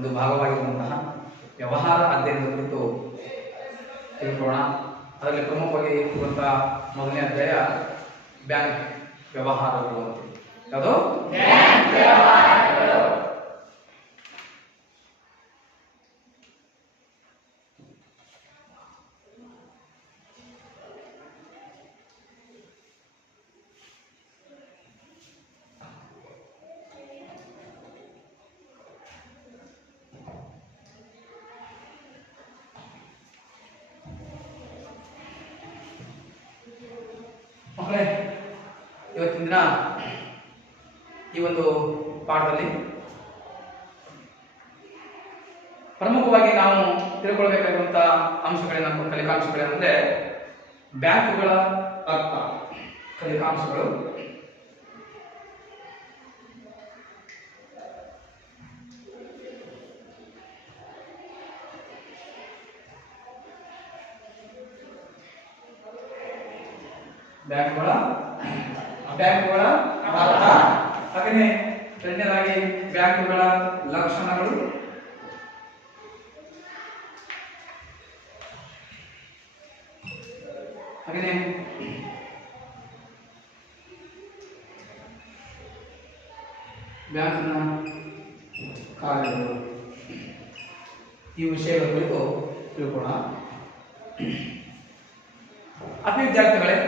ಒಂದು ಭಾಗವಾಗಿರುವಂತಹ ವ್ಯವಹಾರ ಅಧ್ಯಯನದ ಕುರಿತು ತಿಳ್ಕೊಳ್ಳೋಣ. ಅದರಲ್ಲಿ ಪ್ರಮುಖವಾಗಿ ಇರುವಂತಹ ಮೊದಲನೇ ಅಧ್ಯಾಯ ಬ್ಯಾಂಕ್ ವ್ಯವಹಾರಗಳು ಅಂತ. ಯಾವುದು? ಬ್ಯಾಂಕ್ ವ್ಯವಹಾರಗಳು. ಮಕ್ಕಳೇ, ಇವತ್ತಿನ ದಿನ ಈ ಒಂದು ಪಾಠದಲ್ಲಿ ಪ್ರಮುಖವಾಗಿ ನಾವು ತಿಳ್ಕೊಳ್ಬೇಕಾಗಿರುವಂತಹ ಅಂಶಗಳೇನಪ್ಪ, ಕಲಿಕಾಂಶಗಳೇನೆಂದ್ರೆ ಬ್ಯಾಂಕುಗಳ ಅರ್ಥ. ಕಲಿಕಾಂಶಗಳು ಬ್ಯಾಂಕುಗಳ ಅರ್ಥ, ಹಾಗೆಯೇ ಎರಡನೇದಾಗಿ ಬ್ಯಾಂಕುಗಳ ಲಕ್ಷಣಗಳು, ಹಾಗೆಯೇ ಬ್ಯಾಂಕಿನ ಕಾರ್ಯಗಳು. ಈ ವಿಷಯಗಳ ಕುರಿತು ತಿಳ್ಕೊಳ್ಳೋಣ. ಆತ್ಮೀಯ ವಿದ್ಯಾರ್ಥಿಗಳೇ,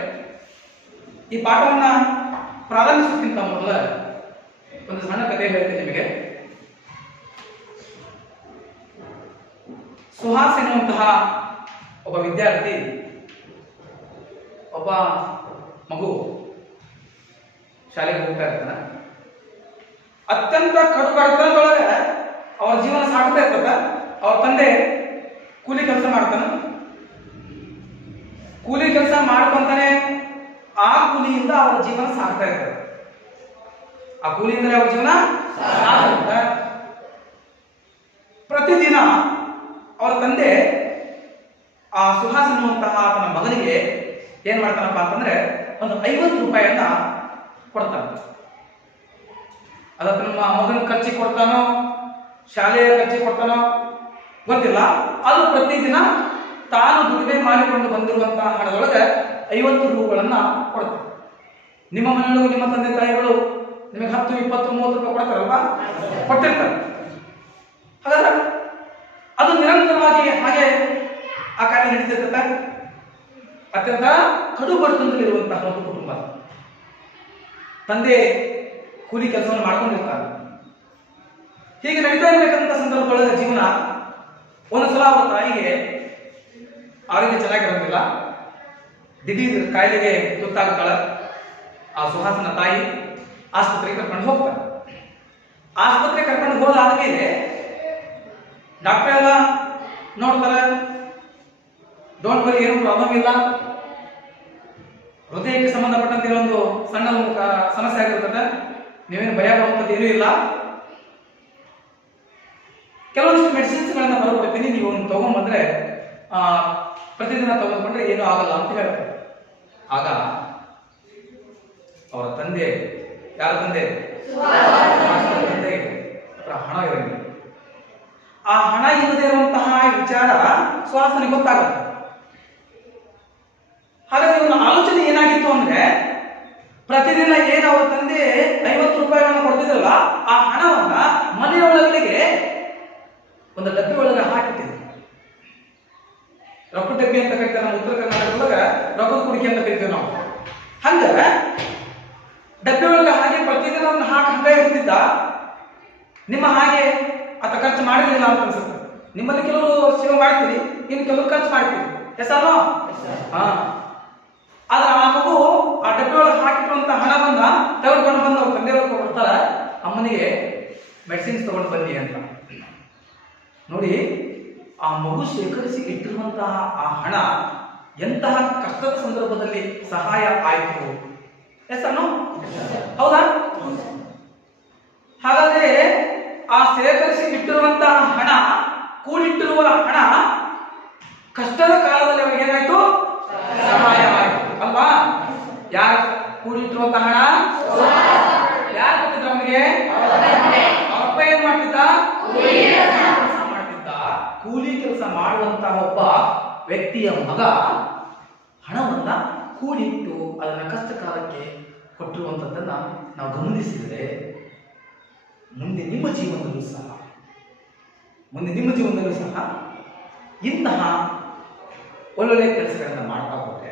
ಈ ಪಾಠವನ್ನ ಪ್ರಾರಂಭಿಸೋಕ್ಕಿಂತ ಮೊದಲ ಒಂದು ಸಣ್ಣ ಕಥೆ ಹೇಳ್ತೀನಿ ನಿಮಗೆ. ಸುಹಾಸ್ ಎನ್ನುವಂತಹ ಒಬ್ಬ ವಿದ್ಯಾರ್ಥಿ, ಒಬ್ಬ ಮಗು ಶಾಲೆಗೆ ಹೋಗ್ತಾ ಇರ್ತಾನೆ. ಅತ್ಯಂತ ಕಡು ಬಡತನದೊಳಗೆ ಅವರ ಜೀವನ ಸಾಗ್ತಾ ಇರ್ತದ. ಅವ್ರ ತಂದೆ ಕೂಲಿ ಕೆಲಸ ಮಾಡ್ತಾನೆ. ಕೂಲಿ ಕೆಲಸ ಮಾಡ್ಕೊಂತಾನೆ. ಆ ಕೂಲಿಯಿಂದ ಅವರ ಜೀವನ ಸಾಗ್ತಾ ಇರ್ತದೆ. ಆ ಕೂಲಿಯಿಂದಲೇ ಅವರ ಜೀವನ ಸಾಗುತ್ತೆ. ಪ್ರತಿದಿನ ಅವರ ತಂದೆ ಆ ಸುಹಾಸ್ ಅನ್ನುವಂತಹ ತನ್ನ ಮಗನಿಗೆ ಏನ್ ಮಾಡ್ತಾನಪ್ಪ ಅಂತಂದ್ರೆ ಒಂದು 50 ರೂಪಾಯಿಯನ್ನ ಕೊಡ್ತಾನೆ. ಅದಕ್ಕೆ ನಮ್ಮ ಮಗನ ಖರ್ಚಿಗೆ ಕೊಡ್ತಾನೋ, ಶಾಲೆಯ ಖರ್ಚಿಗೆ ಕೊಡ್ತಾನೋ ಗೊತ್ತಿಲ್ಲ. ಅದು ಪ್ರತಿದಿನ ತಾನು ದುಡಿಮೆ ಮಾಡಿಕೊಂಡು ಬಂದಿರುವಂತಹ ಹಣದೊಳಗೆ 50 ರೂಗಳನ್ನ ಕೊಡ್ತಾರೆ. ನಿಮ್ಮ ಮನೆಯೊಳಗೂ ನಿಮ್ಮ ತಂದೆ ತಾಯಿಗಳು ನಿಮಗೆ 10, 20, 30 ರೂಪಾಯಿ ಕೊಡ್ತಾರಲ್ವಾ? ಕೊಟ್ಟಿರ್ತಾರೆ. ಹಾಗಾದ್ರೆ ಅದು ನಿರಂತರವಾಗಿ ಹಾಗೆ ಆ ಕಾರ್ಯ ನಡೀತಿರ್ತದೆ. ಅತ್ಯಂತ ಕಡು ಬಡತನದಲ್ಲಿರುವಂತಹ ಒಂದು ಕುಟುಂಬ. ತಂದೆ ಕೂಲಿ ಕೆಲಸವನ್ನು ಮಾಡ್ಕೊಂಡಿರ್ತಾರೆ. ಹೀಗೆ ನಡೀತಾ ಇರಬೇಕಂತ ಸಂದರ್ಭದೊಳಗೆ ಜೀವನ ಒಂದು ಸಲ ಅವರ ತಾಯಿಗೆ ಆರೋಗ್ಯ ಚೆನ್ನಾಗಿರೋದಿಲ್ಲ. ದಿಢೀರ್ ಕಾಯಿಲೆಗೆ ತುತ್ತಾಗ್ತಾಳೆ. ಆ ಸುಹಾಸನ ತಾಯಿ ಆಸ್ಪತ್ರೆಗೆ ಕರ್ಕೊಂಡು ಹೋಗ್ತಾರೆ. ಆಸ್ಪತ್ರೆಗೆ ಕರ್ಕೊಂಡು ಹೋದಾದ್ಮೇಲೆ ಡಾಕ್ಟರ್ ಎಲ್ಲ ನೋಡ್ತಾರೆ. ಡೋಂಟ್ ವರಿ, ಏನು ಪ್ರಾಬ್ಲಮ್ ಇಲ್ಲ. ಹೃದಯಕ್ಕೆ ಸಂಬಂಧಪಟ್ಟಂತೆ ಒಂದು ಸಣ್ಣ ಸಮಸ್ಯೆ ಆಗಿರ್ತದೆ. ನೀವೇನು ಭಯ ಪಡುವಂಥದ್ದು ಏನೂ ಇಲ್ಲ. ಕೆಲವೊಂದಿಷ್ಟು ಮೆಡಿಸಿನ್ಸ್ಗಳನ್ನ ಬರೆದ್ಬಿಡ್ತೀನಿ, ನೀವು ತಗೊಂಡ್ಬಂದ್ರೆ ಪ್ರತಿದಿನ ತಗೊಂಡ್ಕೊಂಡ್ರೆ ಏನೂ ಆಗಲ್ಲ ಅಂತ ಹೇಳ್ತಾರೆ. ಆಗ ಅವರ ತಂದೆ, ಯಾರ ತಂದೆ? ತಂದೆ ಹಣ ಇರಂಗಿಲ್ಲ. ಆ ಹಣ ಇಲ್ಲದೆ ಇರುವಂತಹ ವಿಚಾರ ಸುಹಾಸನಿಗೆ ಗೊತ್ತಾಗುತ್ತೆ. ಹಾಗಾಗಿ ಇವನ ಆಲೋಚನೆ ಏನಾಗಿತ್ತು ಅಂದ್ರೆ, ಪ್ರತಿದಿನ ಏನು ಅವರ ತಂದೆ 50 ರೂಪಾಯಿಗಳನ್ನು ಕೊಡ್ತಿದ್ರಲ್ಲ, ಆ ಹಣವನ್ನ ಮನೆಯೊಳಗಳಿಗೆ ಒಂದು ಡಬ್ಬಿ ಒಳಗೆ ಹಾಕಿಟ್ಟಿದ್ರು. ರೊಕ್ಕದ ಡಬ್ಬಿ ಅಂತ ಕರಿತಾರೆ ನಮ್ಮ ಉತ್ತರ ಕರ್ನಾಟಕದೊಳಗ, ರೊಕ್ಕದ ಕುಡಿಕೆ ಅಂತ ಕರಿತೀವಿ ನಾವು. ಹಂಗ ಡಬ್ಬಿ ಒಳಗೆ ಹಾಗೆ ಪ್ರತಿದಿನ ಒಂದು ಹಾಕಿ ಹಂಗ ಇರ್ತಿದ್ದ. ನಿಮ್ಮ ಹಾಗೆ ಆತ ಖರ್ಚು ಮಾಡಿರಲಿಲ್ಲ ಅಂತ ಅನ್ಸುತ್ತೆ. ನಿಮ್ಮಲ್ಲಿ ಕೆಲವರು ಸೇವೆ ಮಾಡ್ತೀರಿ, ಇನ್ನು ಕೆಲವರು ಖರ್ಚು ಮಾಡ್ತೀರಿ. ಹೆಸರು ಆದ್ರೆ ಆ ಮಗು ಆ ಡಬ್ಬಿ ಒಳಗೆ ಹಾಕಿರುವಂತ ಹಣವನ್ನ ತೆಗೆದುಕೊಂಡು ಬಂದು ಅವ್ರ ತಂದೆಯವ್ರಿಗೆ ಕೊಡ್ತಾರ, ಅಮ್ಮನಿಗೆ ಮೆಡಿಸಿನ್ಸ್ ತಗೊಂಡು ಬನ್ನಿ ಅಂತ. ನೋಡಿ, ಆ ಮಗು ಶೇಖರಿಸಿ ಇಟ್ಟಿರುವಂತಹ ಆ ಹಣ ಎಂತಹ ಕಷ್ಟದ ಸಂದರ್ಭದಲ್ಲಿ ಸಹಾಯ ಆಯಿತು. ಹೆಸರು ಹೌದಾ? ಹಾಗಾದ್ರೆ ಆ ಶೇಖರಿಸಿ ಇಟ್ಟಿರುವಂತಹ ಹಣ, ಕೂಡಿಟ್ಟಿರುವ ಹಣ ಕಷ್ಟದ ಕಾಲದಲ್ಲಿ ಅವರಿಗೆ ಏನಾಯ್ತು? ಸಹಾಯ ಆಯಿತು ಅಲ್ವಾ? ಯಾರು ಕೂಡಿಟ್ಟಿರುವಂತಹ ಹಣ? ಯಾರು ಕೊಟ್ಟಿದ್ರು ಅವನಿಗೆ? ಅವಪ್ಪ ಏನ್ ಮಾಡ್ತಿದ್ದ? ಕೆಲಸ ಮಾಡ್ತಿದ್ದ. ಕೂಲಿ ಕೆಲಸ ಮಾಡುವಂತಹ ಒಬ್ಬ ವ್ಯಕ್ತಿಯ ಮಗ ಹಣವನ್ನ ಕೂಡಿಟ್ಟು ಅದನ್ನ ಕಷ್ಟ ಕಾಲಕ್ಕೆ ಕೊಟ್ಟಿರುವಂಥದ್ದನ್ನ ನಾವು ಗಮನಿಸಿದರೆ ಮುಂದೆ ನಿಮ್ಮ ಜೀವನದಲ್ಲೂ ಸಹ ಇಂತಹ ಒಳ್ಳೊಳ್ಳೆ ಕೆಲಸಗಳನ್ನ ಮಾಡ್ತಾ ಹೋದ್ರೆ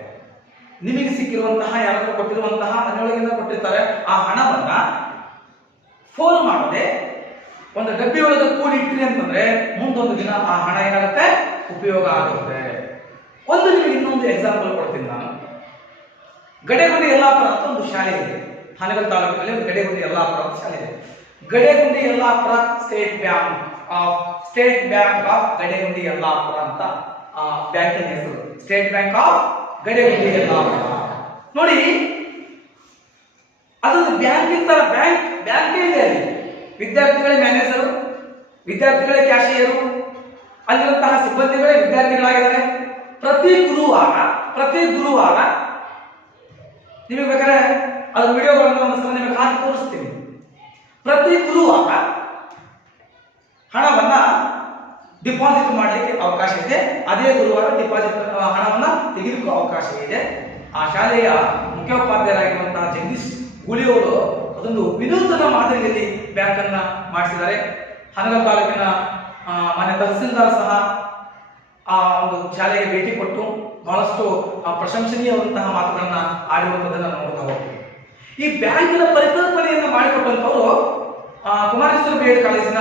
ನಿಮಗೆ ಸಿಕ್ಕಿರುವಂತಹ ಯಾರನ್ನು ಕೊಟ್ಟಿರುವಂತಹ ಮನೆಯೊಳಗಿಂದ ಕೊಟ್ಟಿರ್ತಾರೆ ಆ ಹಣವನ್ನ ಫೋನ್ ಮಾಡದೆ ಒಂದು ಡಬ್ಬಿ ಒಳಗೆ ಕೂಡಿಟ್ರಿ ಅಂತಂದ್ರೆ ಮುಂದೊಂದು ದಿನ ಆ ಹಣ ಏನಾಗುತ್ತೆ ಉಪಯೋಗ ಆಗುತ್ತೆ. ನಿಮಗೆ ಇನ್ನೊಂದು ಎಕ್ಸಾಂಪಲ್ ಕೊಡ್ತೀನಿ ನಾನು. ಗಡೆಗುಂಡಿ ಯಲ್ಲಾಪುರ ಅಂತ ಒಂದು ಶಾಲೆ ಇದೆ. ಹಾನಗಲ್ ತಾಲೂಕಿನಲ್ಲಿ ಒಂದು ಗಡೆಗುಂಡಿ ಯಲ್ಲಾಪುರ ಅಂತ ಶಾಲೆ ಇದೆ. Gadegundi Yallapura State Bank of Gadegundi Yallapura ಅಂತ ಬ್ಯಾಂಕಿನ ಹೆಸರು. State Bank of Gadegundi Yallapura. ನೋಡಿ, ಅದೊಂದು ಬ್ಯಾಂಕಿನ ತರ ಬ್ಯಾಂಕ್ ಇದೆ. ಅಲ್ಲಿ ವಿದ್ಯಾರ್ಥಿಗಳೇ ಮ್ಯಾನೇಜರು, ವಿದ್ಯಾರ್ಥಿಗಳೇ ಕ್ಯಾಶಿಯರು, ಅಲ್ಲಿರುವಂತಹ ಸಿಬ್ಬಂದಿಗಳೇ ವಿದ್ಯಾರ್ಥಿಗಳಾಗಿದ್ದಾರೆ. ಪ್ರತಿ ಗುರುವಾರ ನಿಮಗೆ ಬೇಕಾದ್ರೆ ಅದು ವಿಡಿಯೋಗಳನ್ನು ಒಂದ್ಸಲ ನಿಮಗೆ ಹಾಕಿ ತೋರಿಸ್ತೀನಿ. ಪ್ರತಿ ಗುರುವಾರ ಹಣವನ್ನ ಡಿಪಾಸಿಟ್ ಮಾಡಲಿಕ್ಕೆ ಅವಕಾಶ ಇದೆ. ಅದೇ ಗುರುವಾರ ಡಿಪಾಸಿಟ್ ಹಣವನ್ನ ತೆಗೆದುಕೋ ಅವಕಾಶ ಇದೆ. ಆ ಶಾಲೆಯ ಮುಖ್ಯೋಪಾಧ್ಯಾಯರಾಗಿರುವಂತಹ ಜಗದೀಶ್ ಗುಳಿಯವರು ಅದೊಂದು ವಿನೂತನ ಮಾದರಿಯಲ್ಲಿ ಬ್ಯಾಂಕ್ ಅನ್ನ ಮಾಡಿಸಿದ್ದಾರೆ. ಹಾನಗಲ್ ತಾಲೂಕಿನ ಮಾನ್ಯ ತಹಸೀಲ್ದಾರ್ ಸಹ ಆ ಒಂದು ಶಾಲೆಗೆ ಭೇಟಿ ಕೊಟ್ಟು ಬಹಳಷ್ಟು ಪ್ರಶಂಸನೀಯವಂತಹ ಮಾತುಗಳನ್ನ ಆಡಿರುವಂತದನ್ನ ನೋಡ್ತಾ ಹೋಗ್ತೀವಿ. ಈ ಬ್ಯಾಂಕಿನ ಪರಿಕಲ್ಪನೆಯನ್ನು ಮಾಡಿಕೊಟ್ಟಂತವರು ಕುಮಾರೇಶ್ವರ BEd ಕಾಲೇಜಿನ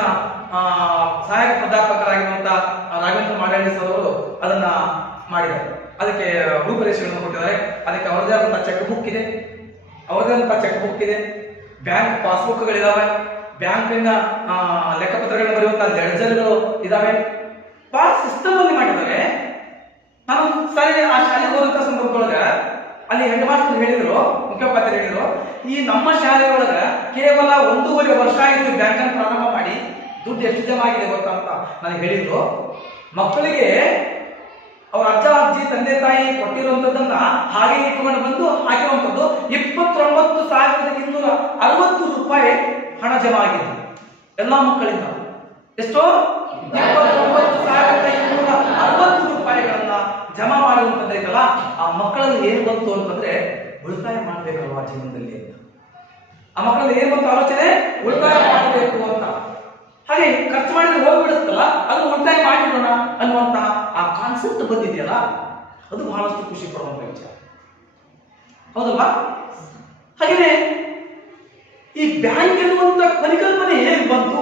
ಸಹಾಯಕ ಪ್ರಾಧ್ಯಾಪಕರಾಗಿರುವಂತಹ ರಾಘವೇಂದ್ರ ಮಾಡಳ್ಳಿ ಸರ್ ಅವರು ಅದನ್ನ ಮಾಡಿದ್ದಾರೆ. ಅದಕ್ಕೆ ರೂಪರೇಷೆಗಳನ್ನು ಕೊಟ್ಟಿದ್ದಾರೆ. ಅದಕ್ಕೆ ಅವರದೇ ಆದಂತಹ ಚೆಕ್ ಬುಕ್ ಇದೆ, ಬ್ಯಾಂಕ್ ಪಾಸ್ಬುಕ್ಗಳಿದಾವೆ, ಬ್ಯಾಂಕಿನ ಲೆಕ್ಕಪತ್ರಗಳನ್ನು ಬರೆಯುವಂತಹ ಲೆಡ್ಜರ್ಗಳು ಇದಾವೆ. ಬಹಳ ಸಿಸ್ಟಮ್ ಅಲ್ಲಿ ಮಾಡಿದ್ದಾರೆ. ನಾನು ಸರಿ ಆ ಶಾಲೆಗೆ ಹೋದಂತ ಸಂದರ್ಭದೊಳಗ ಅಲ್ಲಿ ಹೆಡ್ ಮಾಸ್ಟರ್ ಹೇಳಿದ್ರು, ಮುಖ್ಯೋಪಾಧ್ಯಾಯರು ಹೇಳಿದ್ರು, ಈ ನಮ್ಮ ಶಾಲೆಯೊಳಗ ಕೇವಲ 1.5 ವರ್ಷ ಆಯಿತು ಬ್ಯಾಂಕ್ ಅನ್ನು ಪ್ರಾರಂಭ ಮಾಡಿ, ದುಡ್ಡು ಎಷ್ಟು ಜಮ ಆಗಿದೆ ಗೊತ್ತಾ ಅಂತ ನನಗೆ ಹೇಳಿದ್ರು. ಮಕ್ಕಳಿಗೆ ಅವ್ರ ಅಜ್ಜ ಅಜ್ಜಿ ತಂದೆ ತಾಯಿ ಕೊಟ್ಟಿರುವಂತದ್ದನ್ನ ಹಾಗೆ ಇಟ್ಕೊಂಡು ಬಂದು ಹಾಕಿರುವಂತದ್ದು 29,260 ರೂಪಾಯಿ ಹಣ ಜಮ ಆಗಿದೆ ಎಲ್ಲಾ ಮಕ್ಕಳಿಂದ. ಎಷ್ಟೋ 29,260 ರೂಪಾಯಿಗಳನ್ನ ಜಮಾ ಮಾಡುವಂತದ್ದೈತಲ್ಲ, ಆ ಮಕ್ಕಳಲ್ಲಿ ಏನ್ ಬಂತು ಅಂತಂದ್ರೆ ಉಳಿತಾಯ ಮಾಡ್ಬೇಕಲ್ವಾ ಜೀವನದಲ್ಲಿ ಅಂತ. ಆ ಮಕ್ಕಳಲ್ಲಿ ಏನ್ ಬಂತು ಆಲೋಚನೆ, ಉಳಿತಾಯ ಮಾಡಬೇಕು ಅಂತ. ಹಾಗೆ ಖರ್ಚು ಮಾಡಿದ್ರೆ ಹೋಗ್ಬಿಡುತ್ತಲ್ಲ, ಅದು ಉಳಿತಾಯ ಮಾಡಿಡೋಣ ಅನ್ನುವಂತ ಆ ಕಾನ್ಸೆಪ್ಟ್ ಬಂದಿದೆಯಲ್ಲ, ಅದು ಬಹಳಷ್ಟು ಖುಷಿ ಪಡುವಂತ ವಿಚಾರ, ಹೌದಲ್ವಾ? ಹಾಗೆಯೇ ಈ ಬ್ಯಾಂಕ್ ಎನ್ನುವಂತ ಪರಿಕಲ್ಪನೆ ಹೇಗೆ ಬಂತು?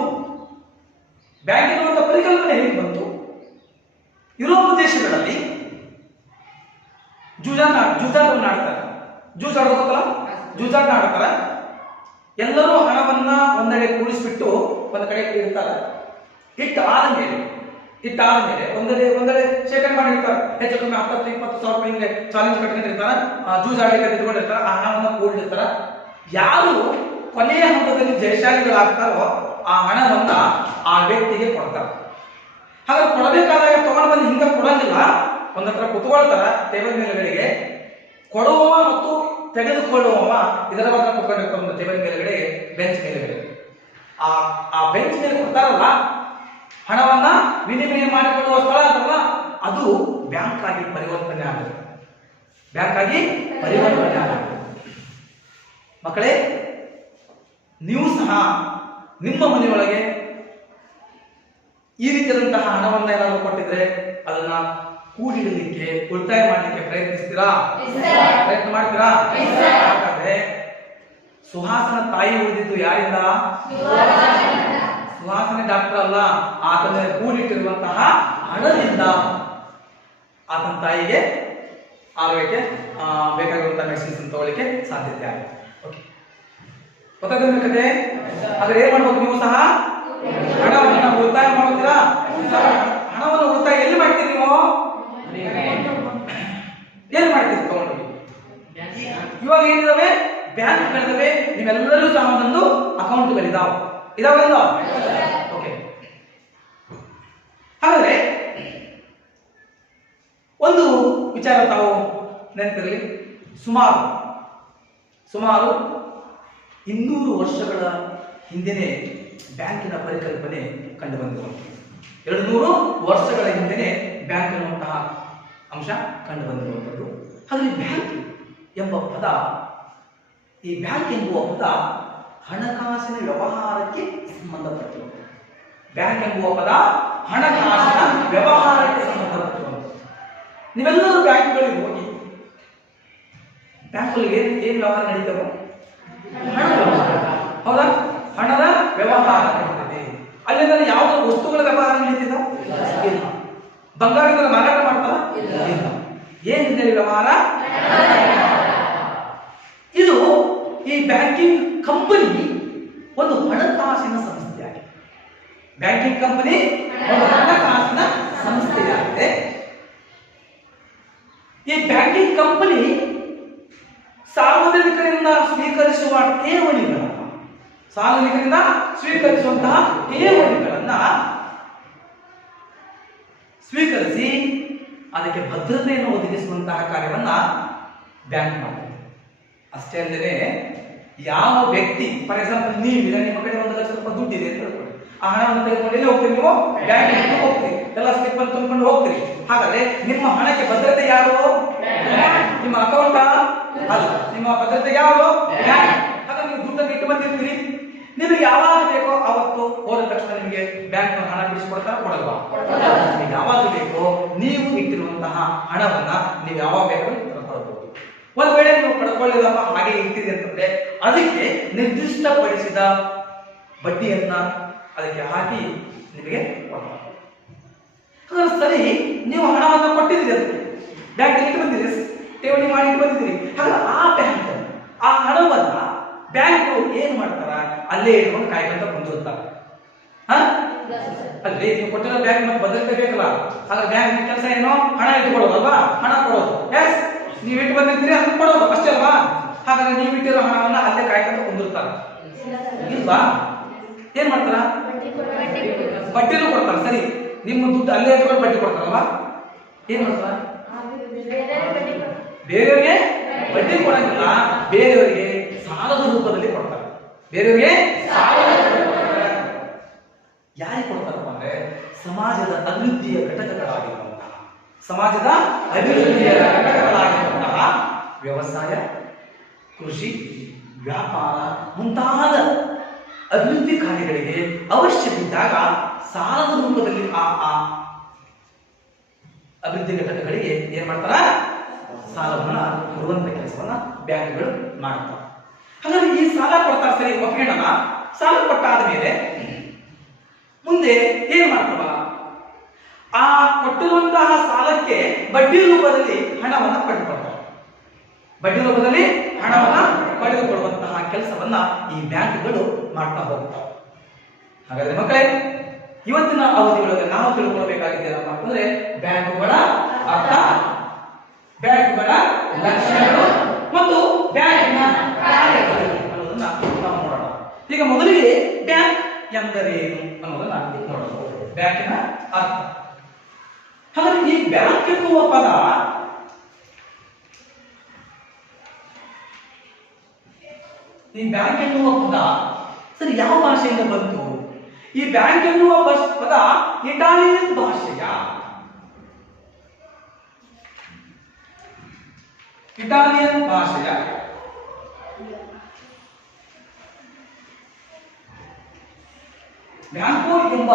ಯುರೋಪ್ ದೇಶಗಳಲ್ಲಿ ಜೂಜಾಟವನ್ನು ಆಡ್ತಾರೆ. ಜೂಜಾಟ ಆಡ್ತಾರೆ. ಎಲ್ಲರೂ ಹಣವನ್ನ ಒಂದೆಡೆ ಕೂಡಿಸ್ಬಿಟ್ಟು ಒಂದ್ ಕಡೆ ಇಡ್ತಾರೆ. ಇಟ್ಟಾದ ಮೇಲೆ ಒಂದೆಡೆ ಶೇಖರಣೆ ಮಾಡಿರ್ತಾರೆ. ಹೆಚ್ಚು ಕಮ್ಮಿ 10-20 ಸಾವಿರ ರೂಪಾಯಿ ಹಿಂಗೆ ಚಾಲೆಂಜ್ ಕಟ್ಕೊಂಡಿರ್ತಾರೆ, ಜೂಜಾಡಿಗೆ ತಿಳ್ಕೊಂಡಿರ್ತಾರೆ, ಆ ಹಣವನ್ನ ಕೂಡಿರ್ತಾರೆ. ಯಾರು ಕೊನೆಯ ಹಂತದಲ್ಲಿ ಜಯಶಾಲಿಗಳಾಗ್ತಾರೋ ಆ ಹಣವನ್ನ ಆ ವ್ಯಕ್ತಿಗೆ ಕೊಡ್ತಾರೆ. ಹಾಗಾದ್ರೆ ಕೊಡಬೇಕಾದಾಗ ತಗೊಂಡು ಬಂದು ಹಿಂಗ ಕೊಡಂಗಿಲ್ಲ, ಒಂದತ್ರ ಕುತ್ಕೊಳ್ತಾರ ಟೇಬಲ್ ಮೇಲೆಗಳಿಗೆ. ಕೊಡುವವ ಮತ್ತು ತೆಗೆದುಕೊಳ್ಳುವವ ಇದರ ಮಾತ್ರ ಕುತ್ಕೊಂಡಿರ್ತಾರೆ ಒಂದು ಟೇಬಲ್ ಮೇಲೆಗಡೆ, ಬೆಂಚ್ ಮೇಲೆಗಡೆ. ಆ ಬೆಂಚ್ ಮೇಲೆ ಕೊಡ್ತಾರಲ್ಲ, ಹಣವನ್ನ ವಿನಿಮಯ ಮಾಡಿಕೊಳ್ಳುವ ಸ್ಥಳ ಅಂತಲ್ಲ, ಅದು ಬ್ಯಾಂಕ್ ಆಗಿ ಪರಿವರ್ತನೆ ಆಗುತ್ತೆ. ಮಕ್ಕಳೇ, ನೀವು ಸಹ ನಿಮ್ಮ ಮನೆಯೊಳಗೆ ಈ ರೀತಿಯಾದಂತಹ ಹಣವನ್ನ ಏನಾದರೂ ಕೊಟ್ಟಿದ್ರೆ ಅದನ್ನ ಕೂಡಿಡಲಿಕ್ಕೆ, ಉಳಿತಾಯ ಮಾಡಲಿಕ್ಕೆ ಪ್ರಯತ್ನ ಮಾಡ್ತೀರಾ? ಹಾಗಾದ್ರೆ ಸುಹಾಸನ ತಾಯಿ ಉಳಿದಿದ್ದು ಯಾರಿಂದ? ಸುಹಾಸನ ಡಾಕ್ಟರ್ ಅಲ್ಲ, ಆತನ ಕೂಡಿಟ್ಟಿರುವಂತಹ ಹಣದಿಂದ ಆತನ ತಾಯಿಗೆ ಆರೋಗ್ಯಕ್ಕೆ ಬೇಕಾಗಿರುವಂತಹ ಮೆಡಿಸಿನ್ಸ್ ತಗೊಳ್ಳಿಕ್ಕೆ ಸಾಧ್ಯತೆ ಆಗುತ್ತೆ. ಓಕೆ, ಗೊತ್ತಾಗ್ತದೆ ಕತೆ? ಆದ್ರೆ ಏನ್ ಮಾಡ್ಬೇಕು? ನೀವು ಸಹ ಹಣವನ್ನು ಉಳಿತಾಯ ಮಾಡುತ್ತೀರಾ? ಹಣವನ್ನು ಉಳಿತಾಯ ಎಲ್ಲಿ ಮಾಡ್ತೀರಿ? ನೀವು ಎಲ್ಲಿ ಮಾಡ್ತೀರಿ? ತಗೊಂಡು ಇವಾಗ ಏನಿದಾವೆ? ಬ್ಯಾಂಕ್ಗಳಿದಾವೆ. ನೀವೆಲ್ಲರೂ ಸಹ ಒಂದೊಂದು ಅಕೌಂಟ್ಗಳಿದಾವೆ. ಇದಾವಲ್ಲ? ಓಕೆ. ಹಾಗಾದ್ರೆ ಒಂದು ವಿಚಾರ ತಾವು ನೆನಪಿರಲಿ. ಸುಮಾರು 200 ವರ್ಷಗಳ ಹಿಂದೆನೆ ಬ್ಯಾಂಕಿನ ಪರಿಕಲ್ಪನೆ ಕಂಡು ಬಂದಿರುವಂಥದ್ದು. 200 ವರ್ಷಗಳ ಹಿಂದೆಯೇ ಬ್ಯಾಂಕ್ ಅನ್ನುವಂತಹ ಅಂಶ ಕಂಡು ಬಂದಿರುವಂಥದ್ದು. ಆದರೆ ಬ್ಯಾಂಕ್ ಎಂಬ ಪದ, ಈ ಬ್ಯಾಂಕ್ ಎಂಬುವ ಪದ ಹಣಕಾಸಿನ ವ್ಯವಹಾರಕ್ಕೆ ಸಂಬಂಧಪಟ್ಟಿರುವಂಥದ್ದು. ಬ್ಯಾಂಕ್ ಎಂಬುವ ಪದ ಹಣಕಾಸಿನ ವ್ಯವಹಾರಕ್ಕೆ ಸಂಬಂಧಪಟ್ಟಿರುವಂಥದ್ದು. ನೀವೆಲ್ಲರೂ ಬ್ಯಾಂಕ್ಗಳಿಗೆ ಹೋಗಿ, ಬ್ಯಾಂಕಲ್ಲಿ ಏನು ವ್ಯವಹಾರ ನಡೀತವೆ? ಹಣ ವ್ಯವಹಾರ. ಹೌದಾ? ಹಣದ ವ್ಯವಹಾರ ನಡೀತದೆ. ಅಲ್ಲಿಂದ ಯಾವುದೋ ವಸ್ತುಗಳ ವ್ಯವಹಾರ ನಡೀತಿದ? ಇಲ್ಲ. ಬಂಗಾರದಲ್ಲಿ ಮಾರಾಟ ಮಾಡ್ತಾರ? ಇಲ್ಲ. ಏನಿದೆ ವ್ಯವಹಾರ? ಇದು ಈ ಬ್ಯಾಂಕಿಂಗ್ ಕಂಪನಿ ಒಂದು ಹಣಕಾಸಿನ ಸಂಸ್ಥೆಯಾಗಿದೆ. ಬ್ಯಾಂಕಿಂಗ್ ಕಂಪನಿ ಒಂದು ಹಣಕಾಸಿನ ಸಂಸ್ಥೆಯಾಗಿದೆ. ಈ ಬ್ಯಾಂಕಿಂಗ್ ಕಂಪನಿ ಸಾರ್ವಜನಿಕರಿಂದ ಸ್ವೀಕರಿಸುವ ಠೇವಣಿಗಳನ್ನು, ಸಾರ್ವಜನಿಕರಿಂದ ಸ್ವೀಕರಿಸುವಂತಹ ಠೇವಣಿಗಳನ್ನ ಸ್ವೀಕರಿಸಿ ಅದಕ್ಕೆ ಭದ್ರತೆಯನ್ನು ಒದಗಿಸುವಂತಹ ಕಾರ್ಯವನ್ನ ಬ್ಯಾಂಕ್ ಮಾಡ್ತದೆ. ಅಷ್ಟೇ ಅಲ್ಲದೆ ಯಾವ ವ್ಯಕ್ತಿ, ಫಾರ್ ಎಕ್ಸಾಂಪಲ್ ನೀವೀಗ ನಿಮ್ಮ ಕಡೆ 1 ಲಕ್ಷ ರೂಪಾಯಿ ದುಡ್ಡಿದೆ ಅಂತ ಹೇಳ್ಕೊಳ್ಳಿ. ಆ ಹಣವನ್ನು ತೆಗೆದುಕೊಂಡು ಎಲ್ಲಿ ಹೋಗ್ತೀರಿ? ನೀವು ಬ್ಯಾಂಕಿಗೆ ಹೋಗ್ತೀರಿ, ಎಲ್ಲ ಸ್ಲಿಪ್ ಅನ್ನು ತುಂಬಿಕೊಂಡು ಹೋಗ್ತೀರಿ. ಹಾಗಾದ್ರೆ ನಿಮ್ಮ ಹಣಕ್ಕೆ ಭದ್ರತೆ ಯಾರು? ನಿಮ್ಮ ಅಕೌಂಟ್ ಅಲ್ಲ, ನಿಮ್ಮ ಭದ್ರತೆ ಯಾರು? ಬ್ಯಾಂಕ್. ಹಾಗಾದ್ರೆ ನೀವು ದುಡ್ಡನ್ನು ಇಟ್ಟು ಬಂದಿರ್ತೀರಿ, ನಿಮಗೆ ಯಾವಾಗ ಬೇಕೋ ಅವತ್ತು ಹೋದ ತಕ್ಷಣ ನಿಮಗೆ ಬ್ಯಾಂಕ್ ಹಣ ಬಿಡಿಸಿಕೊಡ್ತಾರ? ಕೊಡಲ್ವಾ? ಯಾವಾಗ ಬೇಕೋ ನೀವು ಇಟ್ಟಿರುವಂತಹ ಹಣವನ್ನ ನೀವು ಯಾವಾಗ ಬೇಕೋ ಪಡ್ಕೊಳ್ಬಹುದು. ಒಂದು ವೇಳೆ ನೀವು ಪಡ್ಕೊಳ್ಳಿಲ್ಲಪ್ಪ, ಹಾಗೆ ಇಟ್ಟಿರಿ ಅಂತಂದ್ರೆ ಅದಕ್ಕೆ ನಿರ್ದಿಷ್ಟಪಡಿಸಿದ ಬಡ್ಡಿಯನ್ನ ಅದಕ್ಕೆ ಹಾಕಿ ನಿಮಗೆ ಕೊಡ್ತಾರೆ. ಹಾಗಾದ್ರೆ ಸರಿ, ನೀವು ಹಣವನ್ನು ಕೊಟ್ಟಿದ್ದೀರಿ, ಅದಕ್ಕೆ ಬ್ಯಾಂಕ್ ಇಟ್ಟು ಬಂದಿರಿ, ಠೇವಣಿ ಮಾಡಿ ಇಟ್ಟು ಬಂದಿದ್ದೀರಿ. ಹಾಗಾದ್ರೆ ಆ ಬ್ಯಾಂಕ್ ಆ ಹಣವನ್ನ ಬ್ಯಾಂಕ್ ಏನ್ ಮಾಡ್ತಾರ? ಅಲ್ಲೇ ಇಟ್ಕೊಂಡು ಕಾಯ್ಕೊಂತ ಬಂದಿರ್ತಾರೆ. ಅಲ್ಲಿ ನೀವು ಕೊಟ್ಟಿರೋ ಬ್ಯಾಂಕ್ ಮತ್ತೆ ಭದ್ರತೆ ಬೇಕಲ್ಲ. ಹಾಗಾದ್ರೆ ಬ್ಯಾಂಕ್ ಕೆಲಸ ಏನು? ಹಣ ಇಟ್ಕೊಳ್ಳೋದಲ್ವಾ? ಹಣ ಕೊಡೋದು. ಎಸ್, ನೀವು ಇಟ್ಟು ಬಂದಿರ್ತೀರಿ, ಅದನ್ನ ಕೊಡೋದು ಅಷ್ಟೇ ಅಲ್ವಾ? ಹಾಗಾದ್ರೆ ನೀವು ಇಟ್ಟಿರೋ ಹಣವನ್ನ ಅಲ್ಲೇ ಕಾಯ್ಕೊಂತ ಬಂದಿರ್ತಾರೆ. ಇಲ್ವಾ? ಏನ್ ಮಾಡ್ತಾರ? ಬಡ್ಡಿನೂ ಕೊಡ್ತಾರೆ. ಸರಿ, ನಿಮ್ಮ ದುಡ್ಡು ಅಲ್ಲೇ ಇಟ್ಕೊಂಡು ಬಡ್ಡಿ ಕೊಡ್ತಾರಲ್ವಾ? ಏನ್ ಮಾಡ್ತಾರ? ಬೇರೆಯವರಿಗೆ ಬಡ್ಡಿ ಕೊಡಂಗಿಲ್ಲ, ಬೇರೆಯವರಿಗೆ ಸಾಲದ ರೂಪದಲ್ಲಿ ಕೊಡ್ತಾರೆ. ಬೇರೆಯವರಿಗೆ ಸಾಲದ ರೂಪದಲ್ಲಿ ಕೊಡ್ತಾರೆ. ಯಾರಿಗೆ ಕೊಡ್ತಾರಪ್ಪ ಅಂದ್ರೆ ಸಮಾಜದ ಅಭಿವೃದ್ಧಿಯ ಘಟಕಗಳಾಗಿರುವಂತಹ, ಸಮಾಜದ ಅಭಿವೃದ್ಧಿಯ ಘಟಕಗಳಾಗಿರುವಂತಹ ವ್ಯವಸಾಯ, ಕೃಷಿ, ವ್ಯಾಪಾರ ಮುಂತಾದ ಅಭಿವೃದ್ಧಿ ಕಾರ್ಯಗಳಿಗೆ ಅವಶ್ಯವಿದ್ದಾಗ ಸಾಲದ ರೂಪದಲ್ಲಿ ಆ ಅಭಿವೃದ್ಧಿ ಘಟಕಗಳಿಗೆ ಏನ್ ಮಾಡ್ತಾರ? ಸಾಲವನ್ನ ಕೊಡುವಂತ ಕೆಲಸವನ್ನ ಬ್ಯಾಂಕ್ಗಳು ಮಾಡ್ತಾರೆ. ಹಾಗಾಗಿ ಈ ಸಾಲ ಕೊಡ್ತಾರೆ, ಸರಿ ಒಪ್ಪಿಕೊಳ್ಳೋಣ. ಸಾಲ ಕೊಟ್ಟಾದ ಮೇಲೆ ಮುಂದೆ ಏನ್ ಮಾಡ್ತಾವ? ಆ ಕೊಟ್ಟಿರುವಂತಹ ಸಾಲಕ್ಕೆ ಬಡ್ಡಿ ರೂಪದಲ್ಲಿ ಹಣವನ್ನ ಪಡೆದುಕೊಳ್ತಾರೆ. ಬಡ್ಡಿ ರೂಪದಲ್ಲಿ ಹಣವನ್ನ ಪಡೆದುಕೊಳ್ಳುವಂತಹ ಕೆಲಸವನ್ನ ಈ ಬ್ಯಾಂಕ್ಗಳು ಮಾಡ್ತಾ ಹೋಗ್ತಾವೆ. ಹಾಗಾದ್ರೆ ಮಕ್ಕಳೇ, ಇವತ್ತಿನ ಅವಧಿಯೊಳಗೆ ನಾವು ತಿಳ್ಕೊಳ್ಬೇಕಾಗಿದೆ ಏನಪ್ಪಾ ಅಂತಂದ್ರೆ ಬ್ಯಾಂಕುಗಳ ಅರ್ಥ, ಬ್ಯಾಂಕುಗಳ ಲಕ್ಷಣಗಳು ಮತ್ತು ಬ್ಯಾಂಕಿನ ಕಾರ್ಯಗಳು ಅನ್ನೋದನ್ನ ನಾವು ನೋಡೋಣ. ಈಗ ಮೊದಲಿಗೆ ಬ್ಯಾಂಕ್ ಎಂದರೇನು ಅನ್ನೋದನ್ನ ನೋಡೋಣ. ಬ್ಯಾಂಕಿನ ಅರ್ಥ. ಹಾಗಾದ್ರೆ ಈ ಬ್ಯಾಂಕ್ ಎನ್ನುವ ಪದ ಸರಿ ಯಾವ ಭಾಷೆಯಿಂದ ಬಂತು? ಈ ಬ್ಯಾಂಕ್ ಎನ್ನುವ ಪದ ಇಟಾಲಿಯನ್ ಭಾಷೆಯ ಬ್ಯಾಂಕೋ ಎಂಬ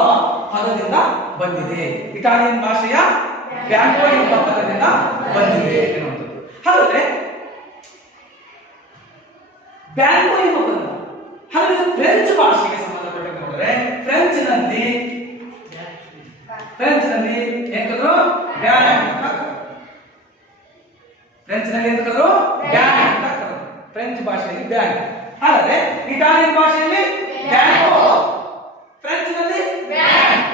ಪದದಿಂದ ಬಂದಿದೆ. ಇಟಾಲಿಯನ್ ಭಾಷೆಯ ಬ್ಯಾಂಕೋ ಎಂಬ ಪದದಿಂದ ಬಂದಿದೆ ಎನ್ನುವಂಥದ್ದು. ಹಾಗಾದ್ರೆ ಬ್ಯಾಂಕೋ ಎಂಬ ಪದ ಹಾಗಾದ್ರೆ ಫ್ರೆಂಚ್ ಭಾಷೆಗೆ ಸಂಬಂಧಪಟ್ಟಂತೆ ನೋಡಿದ್ರೆ ಫ್ರೆಂಚ್ನಲ್ಲಿ ಎಂತಂದ್ರು ಬ್ಯಾಂಕ್, ಫ್ರೆಂಚ್ನಲ್ಲಿ ಎಂತಂದ್ರು ಬ್ಯಾಂಕ್, ಫ್ರೆಂಚ್ ಭಾಷೆಯಲ್ಲಿ ಬ್ಯಾಂಕ್. ಹಾಗಾದ್ರೆ ಇಟಾಲಿಯನ್ ಭಾಷೆಯಲ್ಲಿ ಬ್ಯಾಂಕೋ, ಫ್ರೆಂಚ್ನಲ್ಲಿ ಬ್ಯಾಂಕ್.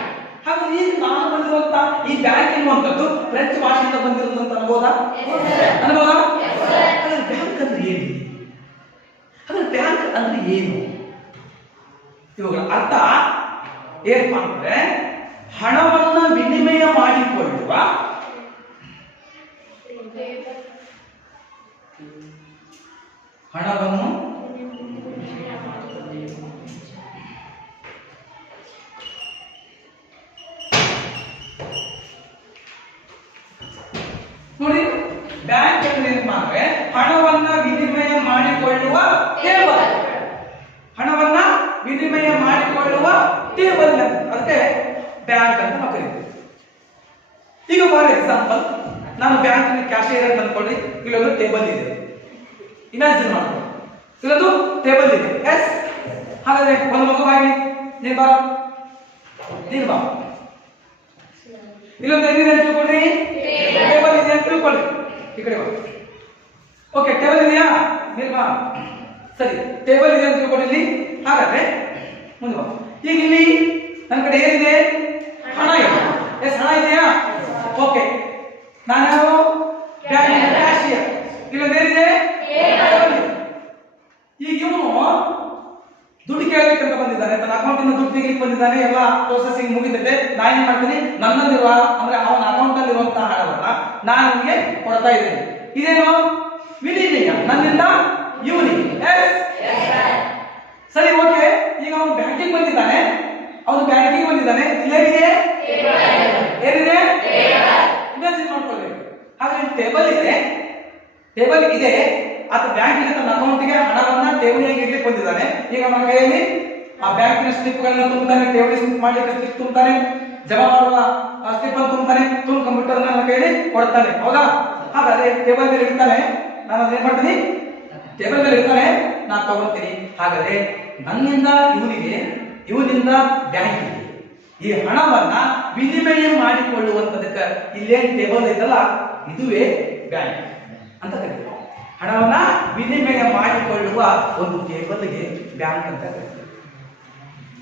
ಹಾಗಾದ್ರೆ ಈಗ ನಾನು ಬಂದಿರುವಂತ ಈ ಬ್ಯಾಂಕ್ ಎನ್ನುವಂಥದ್ದು ಫ್ರೆಂಚ್ ಭಾಷೆಯಿಂದ ಬಂದಿರುವಂತ ಅನ್ಬೋದಾ? ಹಾಗಾದ್ರೆ ಬ್ಯಾಂಕ್ ಅಂದ್ರೆ ಏನು? ಹಾಗಾದ್ರೆ ಬ್ಯಾಂಕ್ ಅಂದ್ರೆ ಏನು? ಇವುಗಳ ಅರ್ಥ ಏನಪ್ಪಾ ಅಂದ್ರೆ ಹಣವನ್ನು ವಿನಿಮಯ ಮಾಡಿಕೊಳ್ಳುವ, ಏನಪ್ಪಾ ಅಂದ್ರೆ ಹಣವನ್ನ ವಿನಿಮಯ ಮಾಡಿಕೊಳ್ಳುವ ಟೇಬಲ್. ಹಣವನ್ನ ವಿನಿಮಯ ಮಾಡಿಕೊಳ್ಳುವ ಟೇಬಲ್ ಅದಕ್ಕೆ ಬ್ಯಾಂಕ್ ಅಂತ ನಾವು ಕರೀತೀವಿ. ಈಗ ಫಾರ್ ಎಕ್ಸಾಂಪಲ್ ನಾನು ಬ್ಯಾಂಕ್ ಕ್ಯಾಶಿಯರ್ ಅಂತ ಅನ್ಕೊಳ್ಳಿ, ಇಲ್ಲೊಂದು ಟೇಬಲ್ ಇದೆ, ಇಮ್ಯಾಜಿನ್ ಮಾಡ್ಕೊಳ್ಳಿ, ಇಲ್ಲೊಂದು ಟೇಬಲ್ ಇದೆ. ಎಸ್, ಹಾಗಾದ್ರೆ ಒಂದು ಮಗು ಬಾಯಿ ನೀನ್ ಬಾ, ನೀನ್ ಬಾ. ಇಲ್ಲೊಂದು ಏನಿದೆ ಅಂತ ತಿಳ್ಕೊಳ್ರಿ, ಟೇಬಲ್ ಇದೆ ಅಂತ ತಿಳ್ಕೊಳ್ಳಿ. ಈ ಕಡೆ ಬಾ. ಓಕೆ, ಟೇಬಲ್ ಇದೆಯಾ? ನೀನ್ ಬಾ. ಸರಿ, ಟೇಬಲ್ ಇದೆ ಅಂತ ತಿಳ್ಕೊಳ್ಳಿ ಇಲ್ಲಿ. ಹಾಗಾದ್ರೆ ಮುಂದೆ ಬಾ. ಈಗ ಇಲ್ಲಿ ನನ್ನ ಕಡೆ ಏನಿದೆ? ಹಣ ಇದೆ. ಎಸ್, ಹಣ ಇದೆಯಾ? ಓಕೆ, ನಾನು ಯಾರು? ಕ್ಯಾಶಿಯರ್. ಇಲ್ಲೊಂದು ಏನಿದೆ? ಈಗ ಇವನು ದುಡ್ಡು ಕೇಳಬೇಕಂತ ಬಂದಿದ್ದಾನೆ, ತನ್ನ ಅಕೌಂಟ್ ಇಂದ ದುಡ್ಡು ತೆಗಿಲಿಕ್ಕೆ ಬಂದಿದ್ದಾನೆ, ಎಲ್ಲ ಪ್ರೊಸೆಸಿಂಗ್ ಮುಗಿದಿದೆ. ನಾನು ಏನ್ ಮಾಡ್ತೀನಿ, ನನ್ನಲ್ಲಿರುವ ಅಂದ್ರೆ ಅವನ ಅಕೌಂಟ್ ಅಲ್ಲಿ ಇರುವಂತಹ ಹಣವನ್ನ ನಾನು ಅವನಿಗೆ ಕೊಡ್ತಾ ಇದ್ದೇನೆ. ಇದೇನು? ವಿನಿಮಯ, ನನ್ನಿಂದ ಇವನಿಗೆ. ಸರಿ, ಓಕೆ. ಈಗ ಅವನು ಬ್ಯಾಂಕಿಂಗ್ ಬಂದಿದ್ದಾನೆ, ಇಲ್ಲೇನಿದೆ? ಏನಿದೆ? ಇಮ್ಯಾಜಿನ್ ಮಾಡ್ಕೊಳ್ಬೇಕು. ಹಾಗೆ ಟೇಬಲ್ ಇದೆ, ಆತ ಬ್ಯಾಂಕಿಗೆ ತನ್ನ ಅಕೌಂಟ್ಗೆ ಹಣವನ್ನ ಠೇವಣಿಯಾಗಿ ಇಡ್ಲಿಕ್ಕೆ ಬಂದಿದ್ದಾನೆ. ಈಗ ಅವನ ಕೈಯಲ್ಲಿ ಆ ಬ್ಯಾಂಕಿನ ಸ್ಲಿಪ್ಗಳನ್ನ ತುಂಬುತ್ತಾನೆ, ಠೇವಣಿ ಸ್ಲಿಪ್ ಮಾಡ್ಲಿಕ್ಕೆ ಸ್ಲಿಪ್ ತುಂಬುತ್ತಾನೆ, ಜಮಾ ಮಾಡುವ ಸ್ಲಿಪ್ ಅನ್ನು ತುಂಬುತ್ತಾನೆ, ತುಂಬಿಕೊಂಡು ನನ್ನ ಕೈಯಲ್ಲಿ ಕೊಡ್ತಾನೆ. ಹೌದಾ? ಹಾಗಾದ್ರೆ ಟೇಬಲ್ ಮೇಲೆ ಇಡ್ತಾನೆ, ನಾನು ಅದೇನ್ ಮಾಡ್ತೀನಿ? ಟೇಬಲ್ ಮೇಲೆ ಇಡ್ತಾನೆ, ನಾನು ತಗೊಳ್ತೀನಿ. ಹಾಗಾದ್ರೆ ನನ್ನಿಂದ ಇವನಿಗೆ, ಇವನಿಂದ ಬ್ಯಾಂಕಿಗೆ ಈ ಹಣವನ್ನ ವಿನಿಮಯ ಮಾಡಿಕೊಳ್ಳುವಂತದಕ್ಕೆ ಇಲ್ಲೇನ್ ಟೇಬಲ್ ಐತಲ್ಲ, ಇದುವೇ ಬ್ಯಾಂಕ್ ಅಂತ ಕರೀತೀವಿ. ಹಣವನ್ನ ವಿನಿಮಯ ಮಾಡಿಕೊಳ್ಳುವ ಒಂದು ಟೇಬಲ್ಗೆ ಬ್ಯಾಂಕ್ ಅಂತ ಕರೀತೀವಿ.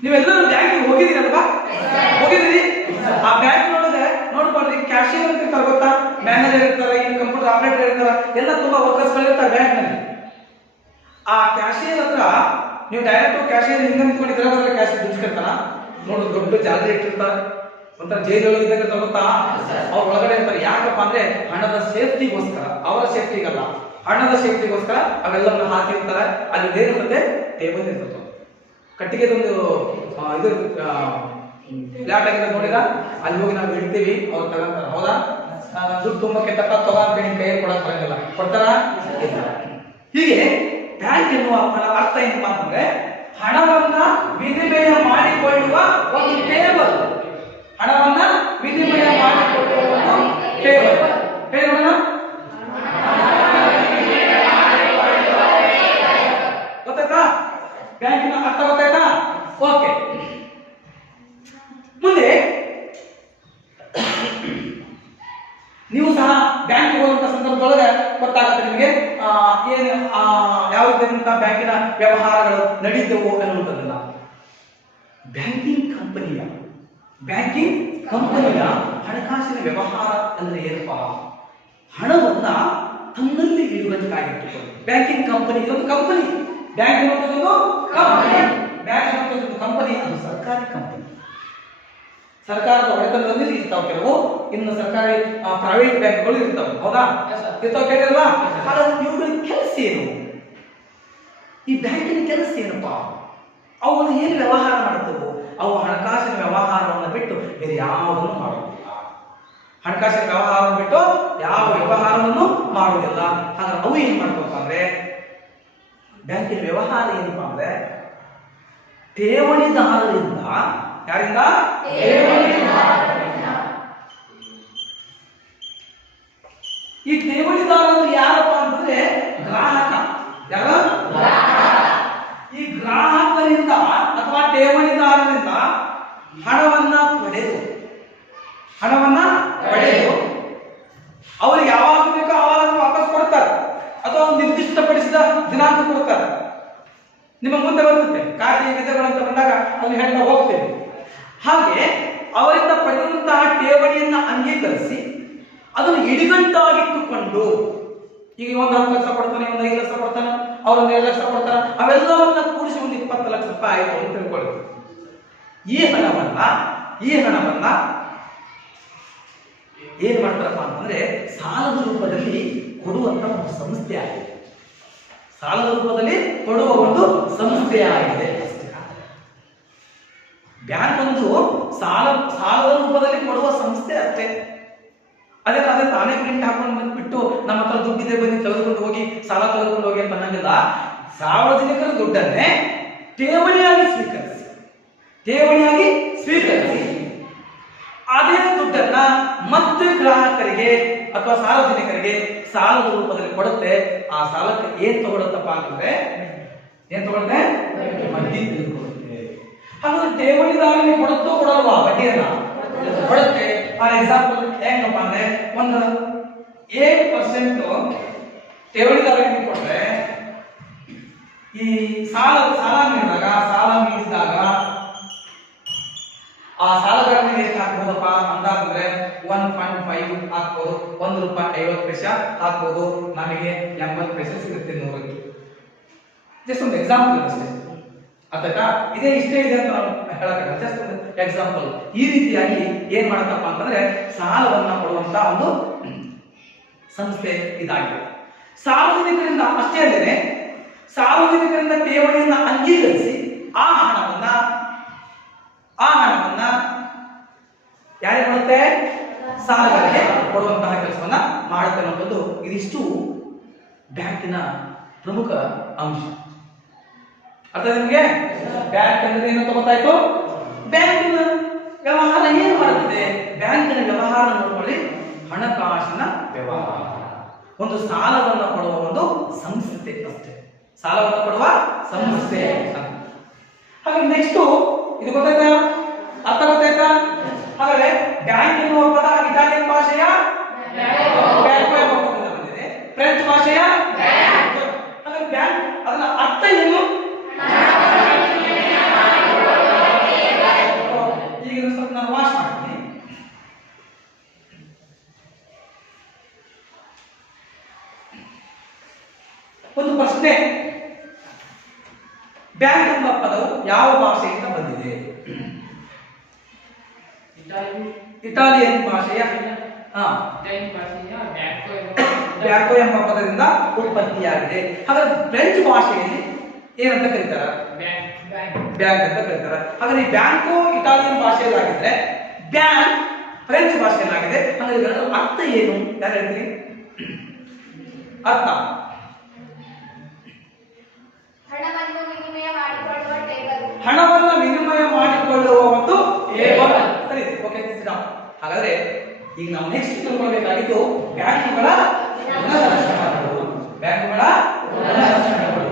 ನೀವೆಲ್ಲರೂ ಬ್ಯಾಂಕಿಗೆ ಹೋಗಿದ್ದೀರಲ್ವಾ? ಹೋಗಿದ್ದೀರಿ. ಆ ಬ್ಯಾಂಕ್ ನೊಳಗೆ ನೋಡ್ಕೊಳ್ರಿ, ಕ್ಯಾಶಿಯರ್ ಅಂತ ಇರ್ತಾರೆ ಗೊತ್ತಾ, ಮ್ಯಾನೇಜರ್ ಇರ್ತಾರೆ, ಇಲ್ಲಿ ಕಂಪ್ಯೂಟರ್ ಆಪರೇಟರ್ ಇರ್ತಾರೆ, ಎಲ್ಲ ತುಂಬಾ ವರ್ಕರ್ಸ್ ಗಳು ಇರ್ತಾರೆ ಬ್ಯಾಂಕ್ ನಲ್ಲಿ. ಆ ಕ್ಯಾಶಿಯರ್ ಹತ್ರ ನೀವು ಡೈರೆಕ್ಟ್ ಕ್ಯಾಶಿಯರ್ ಹಿಂದೆ ನಿಂತ್ಕೊಂಡಿದ್ರೆ ಕ್ಯಾಶಿಯರ್ ದುಡ್ಡಿರ್ತಾನ ನೋಡು, ದೊಡ್ಡ ಜಾಲರಿ ಇಟ್ಟಿರ್ತಾರೆ, ಒಂಥರ ಜೈಲೊಳಗೆ ಇದ್ದಾಗ ತಗೋತಾ, ಅವ್ರ ಒಳಗಡೆ ಇರ್ತಾರೆ. ಯಾಕಪ್ಪ ಅಂದ್ರೆ ಹಣದ ಸೇಫ್ಟಿಗೋಸ್ಕರ, ಅವರ ಸೇಫ್ಟಿಗಲ್ಲ, ಹಣದ ಸೇಫ್ಟಿಗೋಸ್ಕರ ಅವೆಲ್ಲವನ್ನು ಹಾಕಿರ್ತಾರೆ. ಅಲ್ಲಿ ಏನಿರುತ್ತೆ? ಟೇಬಲ್ ಇರ್ತದೆ, ಕಟ್ಟಿಗೆದೊಂದು ಇದು ಫ್ಲಾಟ್ ಆಗಿದೆ ನೋಡಿದ, ಅಲ್ಲಿ ಹೋಗಿ ನಾವು ಇಡ್ತೀವಿ, ಅವ್ರು ತಗೊಂತಾರ. ಹೌದಾ? ದುಡ್ಡು ತುಂಬಾ ಕೆಟ್ಟಪ್ಪ ತಗೊಂಡು ಕೈಯಲ್ಲಿ ಕೊಡಕ್ ಬರಂಗಿಲ್ಲ, ಕೊಡ್ತಾರ? ಹೀಗೆ ಬ್ಯಾಂಕ್ ಎನ್ನುವ ಅರ್ಥ ಏನಪ್ಪ ಅಂತಂದ್ರೆ ಹಣವನ್ನ ವಿನಿಮಯ ಮಾಡಿಕೊಳ್ಳುವ ಒಂದು ಟೇಬಲ್. ಹಣವನ್ನ ವಿನಿಮಯ ಮಾಡಿಕೊಳ್ಳುವ ಟೇಬಲ್. ಟೇಬಲ್ ಗೊತ್ತಾಯ್ತಾ? ಬ್ಯಾಂಕಿನ ಅರ್ಥ ಗೊತ್ತಾಯ್ತಾ? ಓಕೆ. ಮುಂದೆ ನೀವು ಸಹ ಬ್ಯಾಂಕ್ ಹೋಗುವಂತ ಸಂದರ್ಭದೊಳಗೆ ಗೊತ್ತಾಗುತ್ತೆ ನಿಮಗೆ ಏನು ಯಾವ ರೀತಿಯಾದಂತಹ ಬ್ಯಾಂಕಿನ ವ್ಯವಹಾರಗಳು ನಡೀತವು ಅನ್ನುವಂಥದ್ದನ್ನ. ಬ್ಯಾಂಕಿಂಗ್ ಕಂಪನಿಯ ಹಣಕಾಸಿನ ವ್ಯವಹಾರ ಅಂದ್ರೆ ಏನಪ್ಪಾ? ಹಣವನ್ನ ತನ್ನಲ್ಲಿ ಇಡುವಂತಾಗಿರ್ತದೆ. ಬ್ಯಾಂಕಿಂಗ್ ಕಂಪನಿ ಇದೊಂದು ಕಂಪನಿ, ಬ್ಯಾಂಕ್ ಅನ್ನುವಂಥದ್ದು ಕಂಪನಿ, ಬ್ಯಾಂಕ್ ಅನ್ನುವಂಥದ್ದು ಕಂಪನಿ, ಅದು ಸರ್ಕಾರಿ ಕಂಪನಿ, ಸರ್ಕಾರದ ಒಡೆತನದಲ್ಲಿ ಇರ್ತಾವ ಕೆಲವು, ಇನ್ನು ಸರ್ಕಾರಿ ಪ್ರೈವೇಟ್ ಬ್ಯಾಂಕ್ಗಳು ಇರ್ತಾವೆ. ಹೌದಾ? ಇರ್ತಾವ, ಕೇಳಿಲ್ವಾ? ಹಾಗಾದ್ರೆ ಇವುಗಳ ಕೆಲಸ ಏನು? ಈ ಬ್ಯಾಂಕಿನ ಕೆಲಸ ಏನಪ್ಪಾ? ಅವು ಏನು ವ್ಯವಹಾರ ಮಾಡುತ್ತವು? ಅವು ಹಣಕಾಸಿನ ವ್ಯವಹಾರವನ್ನು ಬಿಟ್ಟು ಬೇರೆ ಯಾವುದನ್ನು ಮಾಡುವುದಿಲ್ಲ. ಹಣಕಾಸಿನ ವ್ಯವಹಾರವನ್ನು ಬಿಟ್ಟು ಯಾವ ವ್ಯವಹಾರವನ್ನು ಮಾಡುವುದಿಲ್ಲ. ಹಾಗಾದ್ರೆ ಅವು ಏನ್ ಮಾಡ್ತಪ್ಪ ಅಂದ್ರೆ, ಬ್ಯಾಂಕಿನ ವ್ಯವಹಾರ ಏನಪ್ಪಾ ಅಂದ್ರೆ ಠೇವಣಿದಾರರಿಂದ, ಯಾರಿಂದ? ಈ ಠೇವಣಿದಾರರು ಯಾರಪ್ಪ ಅಂತಂದ್ರೆ ಗ್ರಾಹಕ. ಯಾರು? ಈ ಗ್ರಾಹಕರಿಂದ ಅಥವಾ ಠೇವಣಿದಾರರಿಂದ ಹಣವನ್ನ ಪಡೆದು ಅವರಿಗೆ ಯಾವಾಗ ಬೇಕೋ ಆವಾಗ ವಾಪಸ್ ಕೊಡ್ತಾರೆ, ಅಥವಾ ಒಂದು ನಿರ್ದಿಷ್ಟಪಡಿಸಿದ ದಿನಾಂಕ ಕೊಡ್ತಾರೆ. ನಿಮ್ಮ ಮುಂದೆ ಬರುತ್ತೆ ಕಾರ್ಯ ವಿಧಗಳಂತ ಬಂದಾಗ ಅಲ್ಲಿ ಹೇಳ್ತಾ ಹೋಗ್ತೇವೆ. ಹಾಗೆ ಅವರಿಂದ ಪಡೆದಂತಹ ಠೇವಣಿಯನ್ನ ಅಂಗೀಕರಿಸಿ ಅದನ್ನು ಇಡಿಗಂಟಾಗಿಟ್ಟುಕೊಂಡು, ಈಗ ಒಂದು 10 ಲಕ್ಷ ಕೊಡ್ತಾನೆ, ಒಂದು 5 ಲಕ್ಷ ಕೊಡ್ತಾನೆ, ಅವರೊಂದು 2 ಲಕ್ಷ ಕೊಡ್ತಾನೆ, ಅವೆಲ್ಲವನ್ನ ಕೂಡಿಸಿ ಒಂದು 20 ಲಕ್ಷ ರೂಪಾಯಿ ಆಯಿತು ಅಂತ ತಿಳ್ಕೊಳ್ಳಿ. ಈ ಹಣವನ್ನ ಏನ್ ಮಾಡ್ತಾರಪ್ಪ ಅಂತಂದ್ರೆ ಸಾಲದ ರೂಪದಲ್ಲಿ ಕೊಡುವಂತ ಒಂದು ಸಂಸ್ಥೆ ಆಗಿದೆ. ಸಾಲದ ರೂಪದಲ್ಲಿ ಕೊಡುವ ಒಂದು ಸಂಸ್ಥೆ ಆಗಿದೆ. ಬ್ಯಾಂಕ್ ಒಂದು ಸಾಲದ ರೂಪದಲ್ಲಿ ಕೊಡುವ ಸಂಸ್ಥೆ ಅಷ್ಟೇ. ಅದೇ ತಾನೇ ಪ್ರಿಂಟ್ ಹಾಕೊಂಡು ಬಂದ್ಬಿಟ್ಟು ನಮ್ಮ ಹತ್ರ ದುಡ್ಡಿದೆ ಬನ್ನಿ ತೆಗೆದುಕೊಂಡು ಹೋಗಿ ಸಾಲ ತೆಗೆದುಕೊಂಡು ಹೋಗಿ ಅಂತ ಅನ್ನಂಗಿಲ್ಲ. ಸಾರ್ವಜನಿಕರ ದುಡ್ಡನ್ನೇ ಠೇವಣಿಯಾಗಿ ಸ್ವೀಕರಿಸಿ ಅದೇ ದುಡ್ಡನ್ನ ಮತ್ತೆ ಗ್ರಾಹಕರಿಗೆ ಅಥವಾ ಸಾರ್ವಜನಿಕರಿಗೆ ಸಾಲದ ರೂಪದಲ್ಲಿ ಕೊಡುತ್ತೆ. ಆ ಸಾಲಕ್ಕೆ ಏನ್ ತಗೊಳುತ್ತಪ್ಪ ಅಂತಂದ್ರೆ ಬಡ್ಡಿ ತೆಗೆದುಕೊಳ್ಳುತ್ತೆ. ಹಾಗಾದ್ರೆ ಠೇವಣಿದಾರನಿಗೆ ಕೊಡುತ್ತೋ ಕೊಡಲ್ವಾ? ಬಡ್ಡಿಯನ್ನ ಕೊಡುತ್ತೆ. ಫಾರ್ ಎಕ್ಸಾಂಪಲ್ ಹೆಂಗಪ್ಪ ಅಂದ್ರೆ ಒಂದು 8% ಠೇವಣಿದಾರನಿಗೆ ಕೊಟ್ರೆ ಈ ಸಾಲ ನೀಡಿದಾಗ ಆ ಸಾಲಗಾರನಿಗೆ ಎಷ್ಟು ಹಾಕ್ಬೋದಪ್ಪ ಅಂತಂದ್ರೆ 1.5 ಹಾಕ್ಬೋದು. ₹1.50 ಹಾಕ್ಬೋದು. ನಮಗೆ 80 ಪೈಸೆ ಸಿಗುತ್ತೆ 100ಕ್ಕೆ. ಜಸ್ಟ್ ಒಂದು ಎಕ್ಸಾಂಪಲ್ ಅಷ್ಟೇ. ಅರ್ಥಾಯ್ತಾ? ಇಷ್ಟೇ ಇದೆ ಅಂತ ನಾವು ಹೇಳಕ್ಕಾಗಲ್ಲ. ಜಸ್ಟ್ ಒಂದು ಎಕ್ಸಾಂಪಲ್. ಈ ರೀತಿಯಾಗಿ ಏನ್ ಮಾಡತ್ತಪ್ಪ ಅಂತಂದ್ರೆ ಸಾಲವನ್ನ ಕೊಡುವಂತ ಒಂದು ಸಂಸ್ಥೆ ಇದಾಗಿದೆ. ಸಾರ್ವಜನಿಕರಿಂದ ಅಷ್ಟೇ ಅಲ್ಲದೆ ಸಾರ್ವಜನಿಕರಿಂದ ಠೇವಣಿಯನ್ನ ಅಂಗೀಕರಿಸಿ ಆ ಹಣವನ್ನ ಯಾರಿಗೆ ಕೊಡುತ್ತೆ? ಸಾಲಗಾರರಿಗೆ ಕೊಡುವಂತಹ ಕೆಲಸವನ್ನ ಮಾಡುತ್ತೆ ಅನ್ನೋದು ಇದಿಷ್ಟು ಬ್ಯಾಂಕಿನ ಪ್ರಮುಖ ಅಂಶ. ಅರ್ಥ ನಿಮಗೆ? ಬ್ಯಾಂಕ್ ಅಂದ್ರೆ ಏನು ಗೊತ್ತಾಯ್ತು? ಬ್ಯಾಂಕಿನ ವ್ಯವಹಾರ ಏನು ಮಾಡುತ್ತದೆ? ಬ್ಯಾಂಕಿನ ವ್ಯವಹಾರ ನೋಡ್ಕೊಳ್ಳಿ, ಹಣಕಾಸಿನ ವ್ಯವಹಾರ. ಒಂದು ಸಾಲವನ್ನು ಕೊಡುವ ಒಂದು ಸಂಸ್ಥೆ ಅಷ್ಟೇ. ಸಾಲವನ್ನು ಕೊಡುವ ಸಂಸ್ಥೆ. ಹಾಗೆ ನೆಕ್ಸ್ಟ್ ಇದು ಗೊತ್ತಾಯ್ತಾ? ಅರ್ಥ ಗೊತ್ತಾಯ್ತಾ? ಹಾಗಾದ್ರೆ ಬ್ಯಾಂಕ್ ಎನ್ನುವ ಪದ ಇಟಾಲಿಯನ್ ಭಾಷೆಯ ಬ್ಯಾಂಕೋ ಎಂಬ ಪದದಿಂದ ಬಂದಿದೆ. ಫ್ರೆಂಚ್ ಭಾಷೆಯ ಹಾಗಾದ್ರೆ ಬ್ಯಾಂಕ್ ಅದರ ಅರ್ಥ ಏನು? ಈಗ ಸ್ವಲ್ಪ ನಾನು ವಾಶ್ ಮಾಡ್ತೀನಿ. ಒಂದು ಪ್ರಶ್ನೆ, ಬ್ಯಾಂಕ್ ಎಂಬ ಪದವು ಯಾವ ಭಾಷೆಯಿಂದ ಬಂದಿದೆ? ಇಟಾಲಿಯನ್ ಭಾಷೆಯ ಬ್ಯಾಂಕೋ ಎಂಬ ಪದದಿಂದ ಉತ್ಪತ್ತಿಯಾಗಿದೆ. ಹಾಗಾದ್ರೆ ಫ್ರೆಂಚ್ ಭಾಷೆಯಲ್ಲಿ ಏನಂತ ಕರೀತಾರ? ಬ್ಯಾಂಕ್ ಅಂತ ಕರೀತಾರ. ಹಾಗಾದ್ರೆ ಈ ಬ್ಯಾಂಕೋ ಇಟಾಲಿಯನ್ ಭಾಷೆಯಲ್ಲಾಗಿದ್ರೆ ಬ್ಯಾಂಕ್ ಫ್ರೆಂಚ್ ಭಾಷೆಯಲ್ಲಾಗಿದೆ. ಹಾಗಾದ್ರೆ ಅರ್ಥ ಏನು? ಯಾರು ಹೇಳ್ತೀರಿ? ಅರ್ಥ ಹಣವನ್ನು ವಿನಿಮಯ ಮಾಡಿಕೊಳ್ಳುವ ಒಂದು ಟೇಬಲ್. ಸರಿ, ಓಕೆ. ಹಾಗಾದ್ರೆ ಈಗ ನಾವು ನೆಕ್ಸ್ಟ್ ತಿಳ್ಕೊಳ್ಬೇಕಾಗಿದ್ದು ಬ್ಯಾಂಕುಗಳ ಗುಣಲಕ್ಷಣಗಳು. ಬ್ಯಾಂಕುಗಳ ಗುಣಲಕ್ಷಣಗಳು.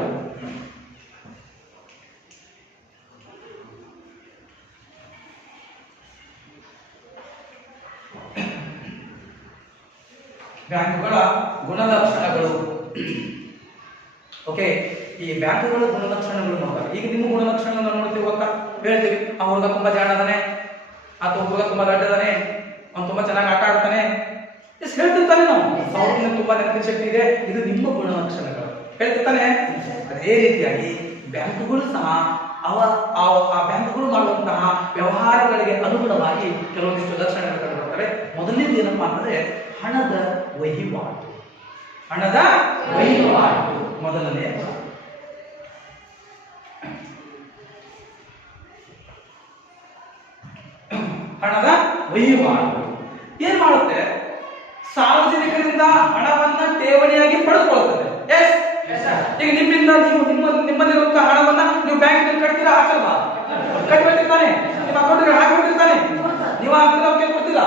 ಬ್ಯಾಂಕುಗಳ ಗುಣಲಕ್ಷಣಗಳು. ಓಕೆ, ಈ ಬ್ಯಾಂಕುಗಳ ಗುಣಲಕ್ಷಣಗಳು ನೋಡ್ತಾರೆ. ಈಗ ನಿಮ್ಮ ಗುಣಲಕ್ಷಣಗಳನ್ನು ನೋಡ್ತೀವಿ, ಗೊತ್ತಾ? ಹೇಳ್ತೀವಿ, ಆ ಹುಡುಗ ತುಂಬಾ ಜಾಣದಾನೆ, ಅಥವಾ ಹುಡುಗ ತುಂಬಾ ದಡ್ಡದಾನೆ, ಅವ್ನು ತುಂಬಾ ಚೆನ್ನಾಗಿ ಆಟ ಆಡ್ತಾನೆ, ಎಷ್ಟು ಹೇಳ್ತಿರ್ತಾನೆ. ನಾವು ಅವ್ರಿಗೆ ತುಂಬಾ ನೆನಪಿನ ಶಕ್ತಿ ಇದೆ, ಇದು ನಿಮ್ಮ ಗುಣಲಕ್ಷಣಗಳು ಹೇಳ್ತಿರ್ತಾನೆ. ಅದೇ ರೀತಿಯಾಗಿ ಬ್ಯಾಂಕುಗಳು ಸಹ ಆ ಬ್ಯಾಂಕುಗಳು ಮಾಡುವಂತಹ ವ್ಯವಹಾರಗಳಿಗೆ ಅನುಗುಣವಾಗಿ ಕೆಲವೊಂದಿಷ್ಟು ಲಕ್ಷಣಗಳು ಕಂಡುಬರ್ತವೆ. ಮೊದಲನೇದು ಏನಪ್ಪಾ ಅಂತಂದ್ರೆ ಹಣದ ವಹಿವಾಟು. ಹಣದ ವಹಿವಾಟು ಮೊದಲನೇ. ಹಣದ ವಹಿವಾಟು ಏನ್ ಮಾಡುತ್ತೆ? ಸಾರ್ವಜನಿಕರಿಂದ ಹಣವನ್ನ ಠೇವಣಿಯಾಗಿ ಪಡೆದುಕೊಳ್ಳುತ್ತದೆ. ಈಗ ನಿಮ್ಮಲ್ಲಿರುವಂತಹ ಹಣವನ್ನ ನೀವು ಬ್ಯಾಂಕ್ ಕಟ್ತೀರಾ? ಹಾಕಲ್ವಾ? ಕಟ್ಟಬೇಕಿರ್ತಾನೆ, ನಿಮ್ಮ ಅಕೌಂಟ್ಗೆ ಹಾಕಿಬಿಟ್ಟಿರ್ತಾನೆ. ನೀವು ಹಾಕಿದ್ರೆ ಅವ್ರು ಕೇಳ್ಕೊಡ್ತೀರಾ?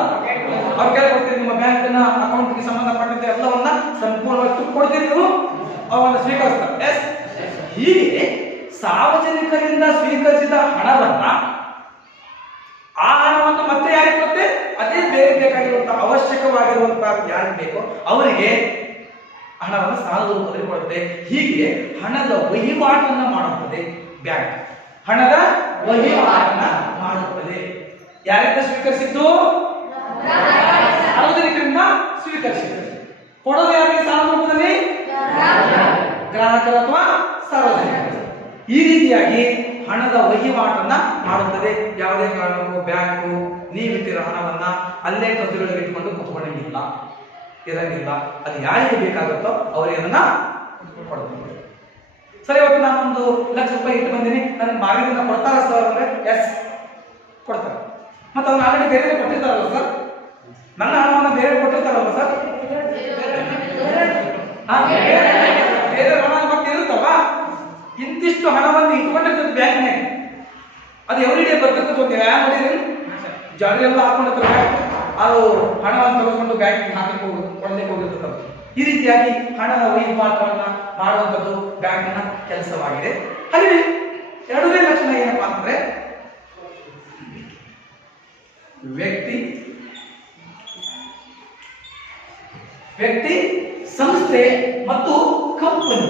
ಅವ್ರು ಕೇಳ್ಕೊಡ್ತೀರಿ. ನಿಮ್ಮ ಬ್ಯಾಂಕಿನ ಅಕೌಂಟ್ಗೆ ಸಂಬಂಧಪಟ್ಟಂತೆ ಎಲ್ಲವನ್ನ ಸಂಪೂರ್ಣವಾಗಿ ತುಕ್ಕು ಕೊಡ್ತೀರಿ, ನೀವು ಅವನ್ನ ಸ್ವೀಕರಿಸ್ತಾರೆ. ಹೀಗೆ ಸಾರ್ವಜನಿಕರಿಂದ ಸ್ವೀಕರಿಸಿದ ಹಣವನ್ನ ಆ ಹಣವನ್ನು ಮತ್ತೆ ಯಾರಿಗೆ ಕೊಡುತ್ತೆ? ಅದೇ ಬೇರೆ ಬೇಕಾಗಿರುವಂತಹ ಅವಶ್ಯಕವಾಗಿರುವಂತಹ ಯಾರಿಗೆ ಬೇಕೋ ಅವರಿಗೆ ಹಣವನ್ನು ಸಾಲದ ರೂಪದಲ್ಲಿ ಕೊಡುತ್ತೆ. ಹೀಗೆ ಹಣದ ವಹಿವಾಟನ್ನ ಮಾಡುತ್ತದೆ ಬ್ಯಾಂಕ್. ಹಣದ ವಹಿವಾಟನ್ನ ಮಾಡುತ್ತದೆ. ಯಾರಿಂದ ಸ್ವೀಕರಿಸಿದ್ದು? ಸಾರ್ವಜನಿಕರಿಂದ ಸ್ವೀಕರಿಸಿದ್ದು. ಕೊಡೋದು ಯಾರಿಗೆ? ಸಾಲದ ರೂಪದಲ್ಲಿ ಗ್ರಾಹಕರು ಅಥವಾ ಸಾರ್ವಜನಿಕರು. ಈ ರೀತಿಯಾಗಿ ಹಣದ ವಹಿವಾಟನ್ನ ಮಾಡುತ್ತದೆ. ಯಾವುದೇ ಕಾರಣಕ್ಕೂ ಬ್ಯಾಂಕು ನೀವಿಟ್ಟಿರೋ ಹಣವನ್ನ ಅಲ್ಲೇ ಪ್ರತಿಗಳಿಗೆ ಇಟ್ಕೊಂಡು ಕೂತ್ಕೊಳ್ಳಂಗಿಲ್ಲ, ಇರಂಗಿಲ್ಲ. ಅದು ಯಾರಿಗೆ ಬೇಕಾಗುತ್ತೋ ಅವರಿಗೆ ಅದನ್ನ ಕೊಡ್ತಾರೆ. ಸರಿ, ಇವತ್ತು ನಾನೊಂದು ₹1,00,000 ಇಟ್ಟು ಬಂದಿನಿ, ನನಗೆ ಮಾರ್ಗದಿಂದ ಕೊಡ್ತಾರ ಸರ್ ಅಂದ್ರೆ ಎಸ್ ಕೊಡ್ತಾರೆ. ಮತ್ತೆ ಅದನ್ನ ಆಲ್ರೆಡಿ ಬೇರೆ ಕೊಟ್ಟಿರ್ತಾರಲ್ಲ ಸರ್, ನನ್ನ ಹಣವನ್ನು ಬೇರೆ ಕೊಟ್ಟಿರ್ತಾರಲ್ವ ಸರ್? ಬೇರೆ ಹಣ ಮತ್ತೆ ಇರುತ್ತಲ್ವಾ? ಇಂತಿಷ್ಟು ಹಣವನ್ನು ಇಟ್ಕೊಂಡಿರ್ತದೆ ಬ್ಯಾಂಕ್ನಾಗ. ಅದು ಎವ್ರಿ ಡೇ ಬರ್ತಿರ್ತದೆ. ಒಂದು ನೋಡಿದ್ರಿ ಜಾಡಿ ಎಲ್ಲ ಹಾಕೊಂಡಿರ್ತಾರೆ. ಅದು ಹಣವನ್ನು ತೆಗೆದುಕೊಂಡು ಬ್ಯಾಂಕಿಗೆ ಹಾಕಲಿಕ್ಕೆ ಕೊಡಲಿಕ್ಕೆ ಹೋಗಿರ್ತದೆ. ಈ ರೀತಿಯಾಗಿ ಹಣದ ವಹಿವಾಟುಗಳನ್ನ ಮಾಡುವಂಥದ್ದು ಬ್ಯಾಂಕಿನ ಕೆಲಸವಾಗಿದೆ. ಹಾಗೆ ಎರಡನೇ ಲಕ್ಷಣ ಏನಪ್ಪಾ ಅಂತಂದ್ರೆ ವ್ಯಕ್ತಿ, ಸಂಸ್ಥೆ ಮತ್ತು ಕಂಪನಿ.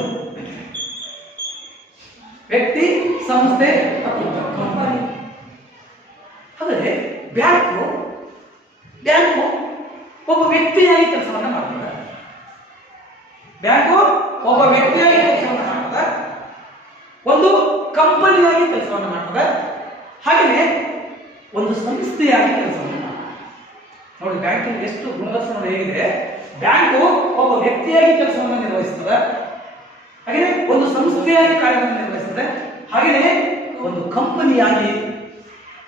ವ್ಯಕ್ತಿ, ಸಂಸ್ಥೆ ಮತ್ತು ಕಂಪನಿ. ಹಾಗಾದ್ರೆ ಬ್ಯಾಂಕು ಒಬ್ಬ ವ್ಯಕ್ತಿಯಾಗಿ ಕೆಲಸವನ್ನ ಮಾಡ್ತಾರೆ. ಬ್ಯಾಂಕು ಒಬ್ಬ ವ್ಯಕ್ತಿಯಾಗಿ ಕೆಲಸವನ್ನ ಮಾಡ್ತದೆ, ಒಂದು ಕಂಪನಿಯಾಗಿ ಕೆಲಸವನ್ನ ಮಾಡ್ತದೆ, ಹಾಗೆಯೇ ಒಂದು ಸಂಸ್ಥೆಯಾಗಿ ಕೆಲಸವನ್ನು ಮಾಡ್ತದೆ. ನೋಡಿ ಬ್ಯಾಂಕಿನ ಎಷ್ಟು ಗುಣಲಕ್ಷಣಗಳು ಹೇಗಿದೆ. ಬ್ಯಾಂಕು ಒಬ್ಬ ವ್ಯಕ್ತಿಯಾಗಿ ಕೆಲಸವನ್ನು ನಿರ್ವಹಿಸುತ್ತದೆ, ಹಾಗೆಯೇ ಒಂದು ಸಂಸ್ಥೆಯಾಗಿ ಕಾರ್ಯವನ್ನು ನಿರ್ವಹಿಸುತ್ತದೆ, ಹಾಗೆಯೇ ಒಂದು ಕಂಪನಿಯಾಗಿ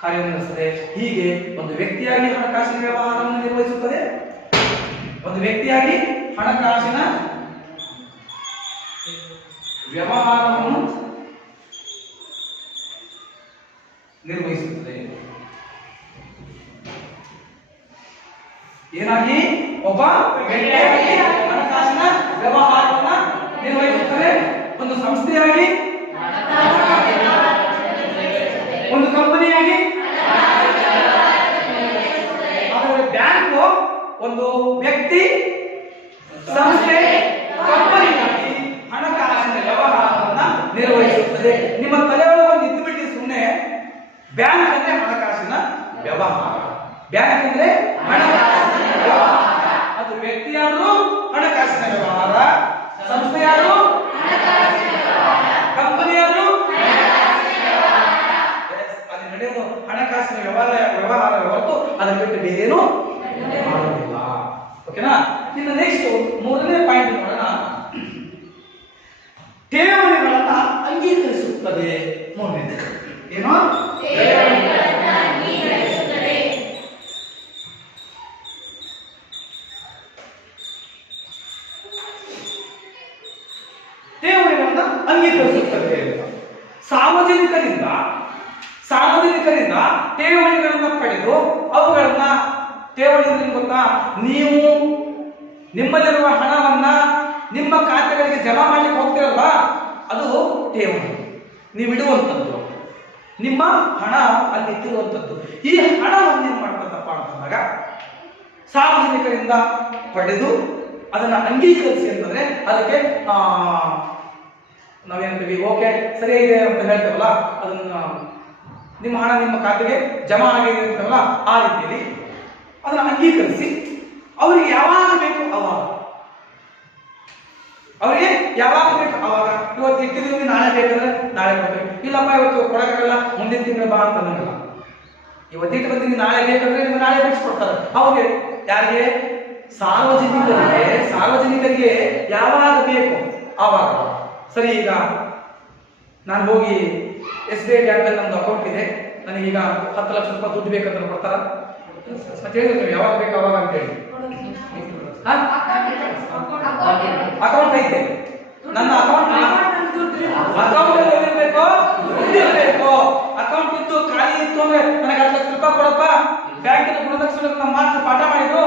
ಕಾರ್ಯನಿರ್ವಹಿಸುತ್ತದೆ. ಹೀಗೆ ಒಂದು ವ್ಯಕ್ತಿಯಾಗಿ ಹಣಕಾಸಿನ ವ್ಯವಹಾರವನ್ನು ನಿರ್ವಹಿಸುತ್ತದೆ, ಒಂದು ವ್ಯಕ್ತಿಯಾಗಿ ಹಣಕಾಸಿನ ವ್ಯವಹಾರವನ್ನು ನಿರ್ವಹಿಸುತ್ತದೆ. ಏನಾಗಿ ಒಬ್ಬ ವ್ಯಕ್ತಿಯಾಗಿ ಹಣಕಾಸಿನ ವ್ಯವಹಾರವನ್ನು ನಿರ್ವಹಿಸುತ್ತದೆ, ಒಂದು ಸಂಸ್ಥೆಯಾಗಿ, ಒಂದು ಕಂಪನಿಯಾಗಿ. ಆದರೆ ಬ್ಯಾಂಕು ಒಂದು ವ್ಯಕ್ತಿ, ಸಂಸ್ಥೆ, ಕಂಪನಿಯಾಗಿ ಹಣಕಾಸಿನ ವ್ಯವಹಾರವನ್ನು ನಿರ್ವಹಿಸುತ್ತದೆ. ನಿಮ್ಮ ತಲೆಯೊಳಗೆ ಒಂದು ಇದ್ದು ಬಿಟ್ಟು ಸುಮ್ಮನೆ ಬ್ಯಾಂಕ್ ಅಂದ್ರೆ ಹಣಕಾಸಿನ ವ್ಯವಹಾರ, ಬ್ಯಾಂಕ್ ಅಂದ್ರೆ ಹಣಕಾಸಿನ ವ್ಯವಹಾರ. ಅದು ವ್ಯಕ್ತಿಯಾದರೂ ಹಣಕಾಸಿನ ವ್ಯವಹಾರ, ಸಂಸ್ಥೆಯಾದರೂ ಕಂಪನಿಯಾದರೂ ಅದು ನಡೆಯೋದು ಹಣಕಾಸಿನ ವ್ಯವಹಾರ ಹೊರತು ಅದರ ಬಿಟ್ಟು ಬೇರೇನು ಮಾಡೋದಿಲ್ಲ. ಓಕೆನಾ? ಇನ್ನು ನೆಕ್ಸ್ಟ್ ಮೂರನೇ ಪಾಯಿಂಟ್ ನೋಡೋಣ. ಠೇವಣಿಗಳನ್ನ ಅಂಗೀಕರಿಸುತ್ತದೆ. ಮೂರನೇದು ಏನು? ಠೇವಣಿಗಳನ್ನ ಅಂಗೀಕರಿಸುತ್ತದೆ. ಸಾರ್ವಜನಿಕರಿಂದ ಠೇವಣಿಗಳನ್ನ ಪಡೆದು ಅವುಗಳನ್ನ ಠೇವಣಿ ಗೊತ್ತಾ, ನೀವು ನಿಮ್ಮಲ್ಲಿರುವ ಹಣವನ್ನ ನಿಮ್ಮ ಖಾತೆಗಳಿಗೆ ಜಮಾ ಮಾಡಲಿಕ್ಕೆ ಹೋಗ್ತಿರಲ್ವಾ, ಅದು ಠೇವಣಿ. ನೀವು ಇಡುವಂಥದ್ದು, ನಿಮ್ಮ ಹಣ ಅಲ್ಲಿ ಇಟ್ಟಿರುವಂಥದ್ದು. ಈ ಹಣವನ್ನು ಏನು ಮಾಡ್ತದಪ್ಪ ಅಂತಂದಾಗ ಸಾರ್ವಜನಿಕರಿಂದ ಪಡೆದು ಅದನ್ನು ಅಂಗೀಕರಿಸಿ ಅಂತಂದ್ರೆ ಅದಕ್ಕೆ ನಾವೇನಂತೀವಿ, ಓಕೆ ಸರಿಯಾಗಿದೆ ಅಂತ ಹೇಳ್ತೇವಲ್ಲ, ಅದನ್ನ ನಿಮ್ಮ ಹಣ ನಿಮ್ಮ ಖಾತೆಗೆ ಜಮಾ ಆಗಿದೆ ಅಂತವಲ್ಲ, ಆ ರೀತಿಯಲ್ಲಿ ಅದನ್ನು ಅಂಗೀಕರಿಸಿ ಅವರಿಗೆ ಯಾವಾಗ ಬೇಕು ಅವಾಗ, ಅವರಿಗೆ ಯಾವಾಗ ಬೇಕು ಅವಾಗ. ಇವತ್ತು ಇಟ್ಟಿದ್ದೀವಿ, ನಾಳೆ ಬೇಕಂದ್ರೆ ನಾಳೆ ಕೊಡ್ಬೇಕು. ಇಲ್ಲಪ್ಪ ಇವತ್ತು ಕೊಡಕ್ಕಾಗಲ್ಲ, ಮುಂದಿನ ತಿಂಗಳು ಬಾ ಅಂತ ಅನ್ನಂಗಿಲ್ಲ. ಇವತ್ತಿಟ್ಟು ಬಂದಿದ್ದು ನಾಳೆ ಬೇಕಂದ್ರೆ ನಿಮ್ಗೆ ನಾಳೆ ಬಿಡಿಸ್ಕೊಡ್ತಾರೆ. ಅವಾಗ ಯಾರಿಗೆ? ಸಾರ್ವಜನಿಕರಿಗೆ ಯಾವಾಗ ಬೇಕು ಆವಾಗ. ಸರಿ, ಈಗ ನಾನು ಹೋಗಿ SBI ಬ್ಯಾಂಕಲ್ಲಿ ನಮ್ದು ಅಕೌಂಟ್ ಇದೆ, ನನಗೀಗ 10 ಲಕ್ಷ ರೂಪಾಯಿ ದುಡ್ಡು ಬೇಕಂತ ಕೊಡ್ತಾರ ಅಂತ ಹೇಳಿದ್ರೆ ಯಾವಾಗ ಬೇಕು ಅವಾಗ ಅಂತ ಹೇಳಿ. ಅಕೌಂಟ್ ಐತೆ, ನನ್ನ ಅಕೌಂಟ್ ಇರಬೇಕು, ಅಕೌಂಟ್ ಇತ್ತು ಖಾಲಿ ಇತ್ತು ಅಂದ್ರೆ ನನಗೆ 10 ಲಕ್ಷ ರೂಪಾಯಿ ಕೊಡಪ್ಪ. ಬ್ಯಾಂಕಿನ ಗುಣಲಕ್ಷಣ ನಮ್ಮ ಮಾತ್ರ ಪಾಠ ಮಾಡಿದ್ದು.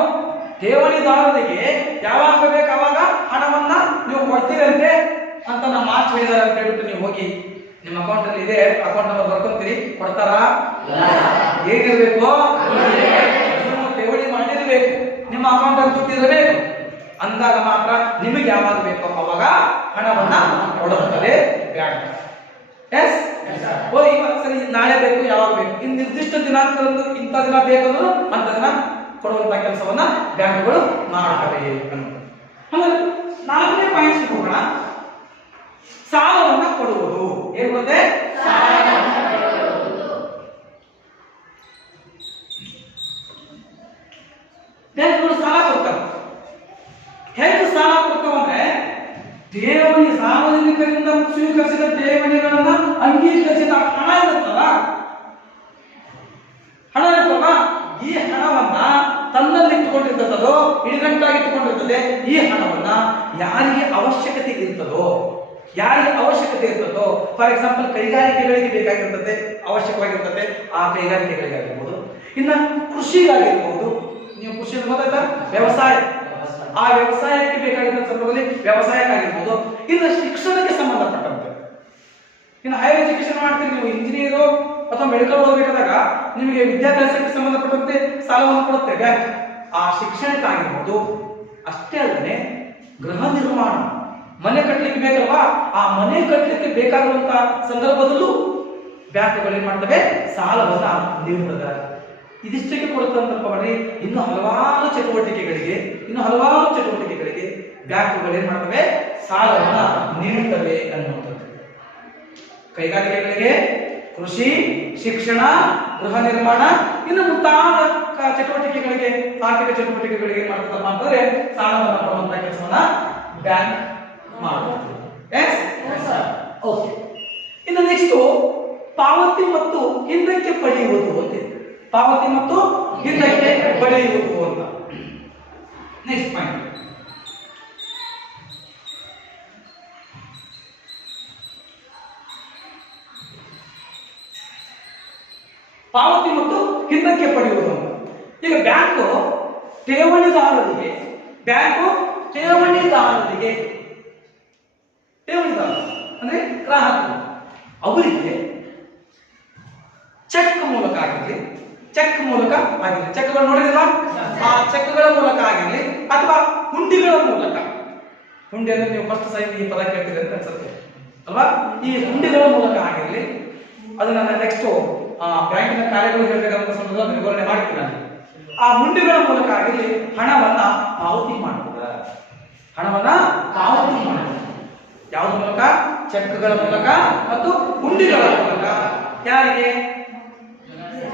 ಠೇವಣಿದಾರರಿಗೆ ಯಾವಾಗ ಬೇಕು ಅವಾಗ ಹಣವನ್ನ ನೀವು ಕೊಡ್ತೀರಂತೆ ಅಂತ ನಮ್ಮ ಮಾತು ಹೇಳಿದಾರೆ ಅಂತ ಹೇಳ್ಬಿಟ್ಟು ನೀವು ಹೋಗಿ ನಿಮ್ಮ ಅಕೌಂಟ್ ಅಲ್ಲಿ ಇದೆ, ಅಕೌಂಟ್ ನಂಬರ್ ಬರ್ಕೊಂತೀರಿ, ಕೊಡ್ತಾರಾ? ಹೇಗಿರ್ಬೇಕು? ನೀವು ಠೇವಣಿ ಮಾಡಿರ್ಬೇಕು, ನಿಮ್ಮ ಅಕೌಂಟ್ ಅಲ್ಲಿ ದುಡ್ಡಿರಬೇಕು. ಅಂದಾಗ ಮಾತ್ರ ನಿಮಗೆ ಯಾವಾಗ ಬೇಕೋ ಅವಾಗ ಹಣವನ್ನ ಕೊಡುತ್ತದೆ ಬ್ಯಾಂಕ್. ಎಸ್, ಸರಿ ನಾಳೆ ಬೇಕು, ಯಾವಾಗ ಬೇಕು, ಇನ್ನು ನಿರ್ದಿಷ್ಟ ದಿನಾಂಕದಂದು ಇಂಥ ದಿನ ಬೇಕಂದ್ರು ಅಂತ ದಿನ ಕೊಡುವಂತ ಕೆಲಸವನ್ನ ಬ್ಯಾಂಕ್ಗಳು ಮಾಡ್ತವೆ. ಆಮೇಲೆ 4ನೇ ಪಾಯಿಂಟ್ ಹೋಗೋಣ. ಸಾಲವನ್ನ ಕೊಡುವುದು. ಏನ್ ಬರುತ್ತೆ? ಬ್ಯಾಂಕ್ಗಳು ಸಾಲ ಕೊಡ್ತಾರೆ. ಹೇಗೆ ಸಾಲ ಕೊಡ್ತಾವಂದ್ರೆ, ಠೇವಣಿ ಸಾರ್ವಜನಿಕರಿಂದ ಸ್ವೀಕರಿಸಿದ ಠೇವಣಿಗಳನ್ನ ಅಂಗೀಕರಿಸಿದ ಹಣ ಇರುತ್ತಲ್ಲ, ಈ ಹಣವನ್ನ ತನ್ನಲ್ಲಿ ಇಟ್ಟುಕೊಂಡಿರ್ತಾರೆ. ಅದು ಇಡುಗಂಟಾಗಿಟ್ಟುಕೊಂಡಿರ್ತದೆ. ಈ ಹಣವನ್ನ ಯಾರಿಗೆ ಅವಶ್ಯಕತೆ ಇರ್ತದೋ ಫಾರ್ ಎಕ್ಸಾಂಪಲ್ ಕೈಗಾರಿಕೆಗಳಿಗೆ ಬೇಕಾಗಿರ್ತದೆ, ಅವಶ್ಯಕವಾಗಿರ್ತದೆ, ಆ ಕೈಗಾರಿಕೆಗಳಿಗಾಗಿರ್ಬೋದು. ಇನ್ನ ಕೃಷಿಗಾಗಿರ್ಬೋದು, ನೀವು ಕೃಷಿ ಗೊತ್ತಾಯ್ತಾ, ವ್ಯವಸಾಯ, ಆ ವ್ಯವಸಾಯಕ್ಕೆ ಬೇಕಾಗಿದ್ದ ಸಂದರ್ಭದಲ್ಲಿ ವ್ಯವಸಾಯಕ್ಕಾಗಿರ್ಬೋದು. ಇನ್ನು ಶಿಕ್ಷಣಕ್ಕೆ ಸಂಬಂಧಪಟ್ಟಂತೆ, ಇನ್ನು ಹೈಯರ್ ಎಜುಕೇಶನ್ ಮಾಡ್ತೀರಿ ನೀವು, ಇಂಜಿನಿಯರು ಅಥವಾ ಮೆಡಿಕಲ್ ಓದಬೇಕಾದಾಗ ನಿಮಗೆ ವಿದ್ಯಾಭ್ಯಾಸಕ್ಕೆ ಸಂಬಂಧಪಟ್ಟಂತೆ ಸಾಲವನ್ನು ಕೊಡುತ್ತೆ ಬ್ಯಾಂಕ್. ಆ ಶಿಕ್ಷಣಕ್ಕಾಗಿರ್ಬೋದು. ಅಷ್ಟೇ ಅಲ್ಲದೆ ಗೃಹ ನಿರ್ಮಾಣ, ಮನೆ ಕಟ್ಟಲಿಕ್ಕೆ ಬೇಕಲ್ವಾ, ಆ ಮನೆ ಕಟ್ಟಲಿಕ್ಕೆ ಬೇಕಾಗುವಂತಹ ಸಂದರ್ಭದಲ್ಲೂ ಬ್ಯಾಂಕ್ಗಳು ಏನ್ ಮಾಡ್ತವೆ, ಸಾಲವನ್ನ ನೀಡುತ್ತದೆ. ಇದಿಷ್ಟಕ್ಕೆ ಕೊಡುತ್ತಂತಪ್ಪಿ ಇನ್ನು ಹಲವಾರು ಚಟುವಟಿಕೆಗಳಿಗೆ ಬ್ಯಾಂಕ್ಗಳು ಏನ್ ಮಾಡ್ತವೆ, ಸಾಲವನ್ನ ನೀಡುತ್ತವೆ ಅನ್ನುವಂಥದ್ದು. ಕೈಗಾರಿಕೆಗಳಿಗೆ, ಕೃಷಿ, ಶಿಕ್ಷಣ, ಗೃಹ ನಿರ್ಮಾಣ, ಇನ್ನು ಮುಂತಾದ ಚಟುವಟಿಕೆಗಳಿಗೆ, ಆರ್ಥಿಕ ಚಟುವಟಿಕೆಗಳಿಗೆ ಏನ್ ಮಾಡ್ತದಪ್ಪ ಅಂತಂದ್ರೆ ಸಾಲವನ್ನು ಕೊಡುವಂತಹ ಕೆಲಸವನ್ನ ಬ್ಯಾಂಕ್ ಮಾಡುತ್ತೆ. ಓಕೆ. ಇನ್ನು ನೆಕ್ಸ್ಟ್ ಪಾವತಿ ಮತ್ತು ಹಿಂದಕ್ಕೆ ಪಡೆಯುವುದು ಅಂತ. ಪಾವತಿ ಮತ್ತು ಹಿಂದಕ್ಕೆ ಪಡೆಯುವುದು ಅಂತ ನೆಕ್ಸ್ಟ್ ಪಾಯಿಂಟ್. ಪಾವತಿ ಮತ್ತು ಹಿಂದಕ್ಕೆ ಪಡೆಯುವುದು. ಈಗ ಬ್ಯಾಂಕು ಠೇವಣಿದಾರರಿಗೆ ಅಂದ್ರೆ ಗ್ರಾಹಕರು, ಅವರಿಗೆ ಚೆಕ್ ಮೂಲಕ ಆಗಿರಲಿ, ಚೆಕ್ಗಳು ನೋಡಿದಿಲ್ಲ, ಆ ಚೆಕ್ಗಳ ಮೂಲಕ ಆಗಿರಲಿ ಅಥವಾ ಹುಂಡಿಗಳ ಮೂಲಕ, ಹುಂಡಿ ಅಂದ್ರೆ ನೀವು ಫಸ್ಟ್ ಸೈನ್ ಈ ಪದ ಕೇಳ್ತೀರಿ ಅಂತ ಅನ್ಸುತ್ತೆ ಅಲ್ವಾ, ಈ ಹುಂಡಿಗಳ ಮೂಲಕ ಆಗಿರಲಿ, ಅದನ್ನ ನೆಕ್ಸ್ಟ್ ಬ್ಯಾಂಕಿನ ಕಾರ್ಯಗಳು ಹೇಳಬೇಕಂತ ಸಂದರ್ಭದಲ್ಲಿ ವಿವರಣೆ ಮಾಡ್ತೀನಿ ನಾನು. ಆ ಹುಂಡಿಗಳ ಮೂಲಕ ಆಗಿರಲಿ ಹಣವನ್ನ ಪಾವತಿ ಮಾಡುತ್ತದೆ. ಯಾವುದ್ರ ಮೂಲಕ? ಚೆಕ್ಗಳ ಮೂಲಕ ಮತ್ತು ಹುಂಡಿಗಳ ಮೂಲಕ. ಯಾರಿಗೆ?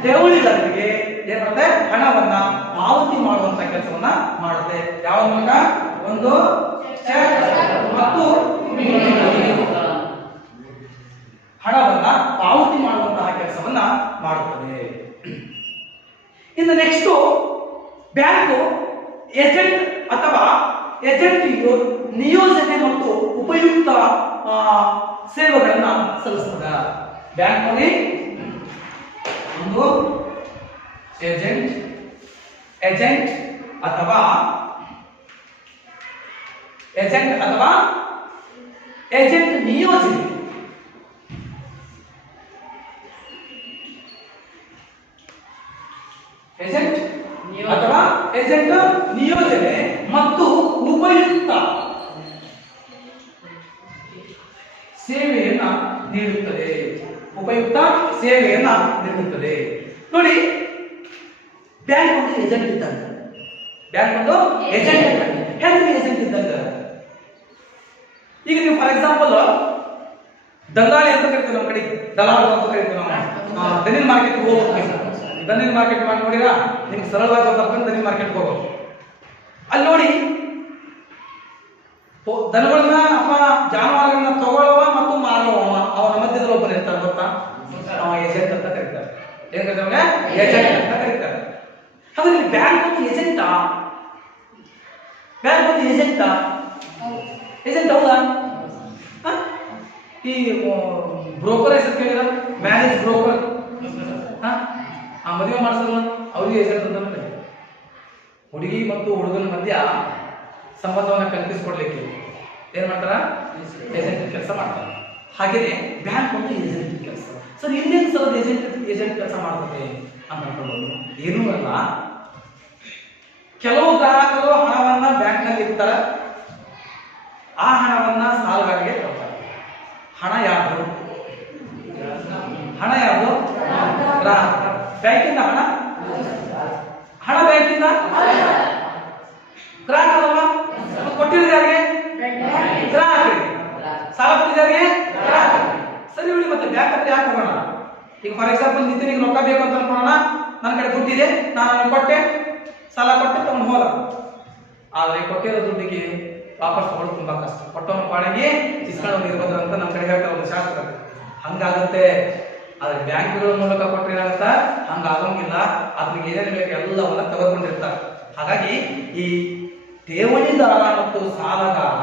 ಠೇವಣಿದಾರರಿಗೆ ಏನ್ ಮಾಡುತ್ತೆ, ಹಣವನ್ನ ಪಾವತಿ ಮಾಡುವಂತ ಕೆಲಸವನ್ನ ಮಾಡುತ್ತೆ. ಯಾವ ಮೂಲಕ? ಒಂದು ಚೆಕ್ ಮತ್ತು ಹಣವನ್ನ ಪಾವತಿ ಮಾಡುವಂತಹ ಕೆಲಸವನ್ನ ಮಾಡುತ್ತದೆ. ಇನ್ನು ನೆಕ್ಸ್ಟ್ ಬ್ಯಾಂಕು ಏಜೆಂಟ್ ಅಥವಾ ಏಜೆಂಟ್ ನಿಯೋಜನೆ ಮತ್ತು ಉಪಯುಕ್ತ ಸೇವೆಗಳನ್ನ ಸಲ್ಲಿಸ್ತದೆ. ಬ್ಯಾಂಕ್ ನಲ್ಲಿ ಒಂದು ಏಜೆಂಟ್ ಅಥವಾ ಏಜೆಂಟ್ ನಿಯೋಜನೆ ಏಜೆಂಟ್ ನಿಯೋಜನೆ ಮತ್ತು ಉಪಯುಕ್ತ ಸೇವೆಯನ್ನ ನೀಡುತ್ತದೆ. ನೋಡಿ, ಬ್ಯಾಂಕ್ ಒಂದು ಏಜೆಂಟ್ ಇದ್ದಂಗೆ. ಹೆಂಗ್ ಏಜೆಂಟ್ ಇದ್ದಂಗೆ? ಈಗ ನೀವು ಫಾರ್ ಎಕ್ಸಾಂಪಲ್ ದಲ್ಲಾಳಿ ಅಂತ ಕರಿತೀವಿ ನಮ್ಮ ಕಡೆ, ದಲಾಲರು ಅಂತ ಕರಿತೀವಿ ನಾವು. ದನಿನ್ ಮಾರ್ಕೆಟ್ ಹೋಗ್ಬೇಕು, ದನಿನ್ ಮಾರ್ಕೆಟ್ ಮಾಡಿ ನೋಡಿರಾ, ನಿಮ್ಗೆ ಸರಳವಾಗಿ ಬಂದು ದನಿನ್ ಮಾರ್ಕೆಟ್ ಹೋಗೋದು. ಅಲ್ಲಿ ನೋಡಿ, ದನಗಳನ್ನ ಅಥವಾ ಜಾನುವಾರುಗಳನ್ನ ತಗೊಳ್ಳುವ ಮತ್ತು ಮಾರುವ ಅವನ ಮಧ್ಯದಲ್ಲಿ ಒಬ್ಬರು ಇರ್ತಾರೆ, ಗೊತ್ತಾ? ಏಜೆಂಟ್ ಅಂತ ಕರೀತಾರೆ. ಏನ್ ಕರೀತಾರೆ? ಏಜೆಂಟ್ ಅಂತ ಕರೀತಾರೆ. ಹಾಗಾದ್ರೆ ಬ್ಯಾಂಕ್ ಒಂದು ಏಜೆಂಟಾ? ಏಜೆಂಟ್ ಹೌದಾ? ಈ ಬ್ರೋಕರ್ ಹೆಸರು ಕೇಳಿದ, ಮ್ಯಾರೇಜ್ ಬ್ರೋಕರ್, ಆ ಮದುವೆ ಮಾಡಿಸಲ್ಲ ಅವ್ರಿಗೆ ಏಜೆಂಟ್ ಅಂತ ಕರೀತಾರೆ. ಹುಡುಗಿ ಮತ್ತು ಹುಡುಗನ ಮಧ್ಯ ಸಂಬಂಧವನ್ನ ಕಲ್ಪಿಸಿಕೊಡ್ಲಿಕ್ಕೆ ಏನ್ ಮಾಡ್ತಾರ? ಏಜೆಂಟ್ ಕೆಲಸ ಮಾಡ್ತಾರೆ. ಹಾಗೇನೆ ಬ್ಯಾಂಕ್ ಒಂದು ಏಜೆಂಟ್ ಕೆಲಸ. ಸರ್ ಇನ್ನೇನು ಸರ್ ಏಜೆಂಟ್ ಕೆಲಸ ಮಾಡ್ತದೆ ಅಂತ ಅನ್ಕೊಳ್ಳೋದು ಏನೂ ಅಲ್ಲ. ಕೆಲವು ಗ್ರಾಹಕರು ಹಣವನ್ನ ಬ್ಯಾಂಕ್ ನಲ್ಲಿ ಇರ್ತಾರೆ, ಆ ಹಣವನ್ನ ಸಾಲಗಾರರಿಗೆ ಕೊಡ್ತಾರೆ. ಹಣ ಯಾವುದು? ಗ್ರಾಹಕ. ಬ್ಯಾಂಕಿಂದ ಹಣ ಬ್ಯಾಂಕಿಂದ ಗ್ರಾಹಕರಲ್ಲ. ಕೊಟ್ಟಿರೋದು ಯಾರಿಗೆ? ಗ್ರಾಹಕರಿಗೆ. ಸಾಲ ಕೊಟ್ಟಿದ್ದಾರಿಗೆ ಗ್ರಾಹಕರಿಗೆ. ಸರಿ ಬಿಡಿ, ಮತ್ತೆ ಬ್ಯಾಂಕ್ ಹತ್ರ ಯಾಕೆ ಹೋಗೋಣ? ಈಗ ಫಾರ್ ಎಕ್ಸಾಂಪಲ್ ನಿತಿನಿಗೆ ರೊಕ್ಕ ಬೇಕು ಅಂತ ಅನ್ಕೊಳ್ಳೋಣ, ನನ್ನ ಕಡೆ ದುಡ್ಡಿದೆ, ನಾನು ಕೊಟ್ಟೆ, ಸಾಲ ಕೊಟ್ಟೆ, ತಗೊಂಡು ಹೋದ. ಆದ್ರೆ ಕೊಟ್ಟಿರೋ ದುಡ್ಡಿಗೆ ವಾಪಸ್ ತಗೊಳ್ಳೋದು ತುಂಬಾ ಕಷ್ಟ. ಕೊಟ್ಟವನ ಪಾಡಿಗೆ ಇಸ್ಕೊಳ್ಳೋದು ಇರ್ಬೋದು ಅಂತ ನಮ್ಮ ಕಡೆ ಹೇಳ್ತಾರೆ ಒಂದು ಶಾಸ್ತ್ರ. ಹಂಗಾಗುತ್ತೆ. ಆದ್ರೆ ಬ್ಯಾಂಕ್ಗಳ ಮೂಲಕ ಕೊಟ್ಟರೆ ಏನಾಗುತ್ತಾ? ಹಂಗಾಗಂಗಿಲ್ಲ. ಅದ್ರಿಗೆ ಏನೇನು ಬೇಕು ಎಲ್ಲವನ್ನ ತಗೊಂಡಿರ್ತಾರೆ. ಹಾಗಾಗಿ ಈ ಠೇವಣಿದಾರ ಮತ್ತು ಸಾಲಗಾರ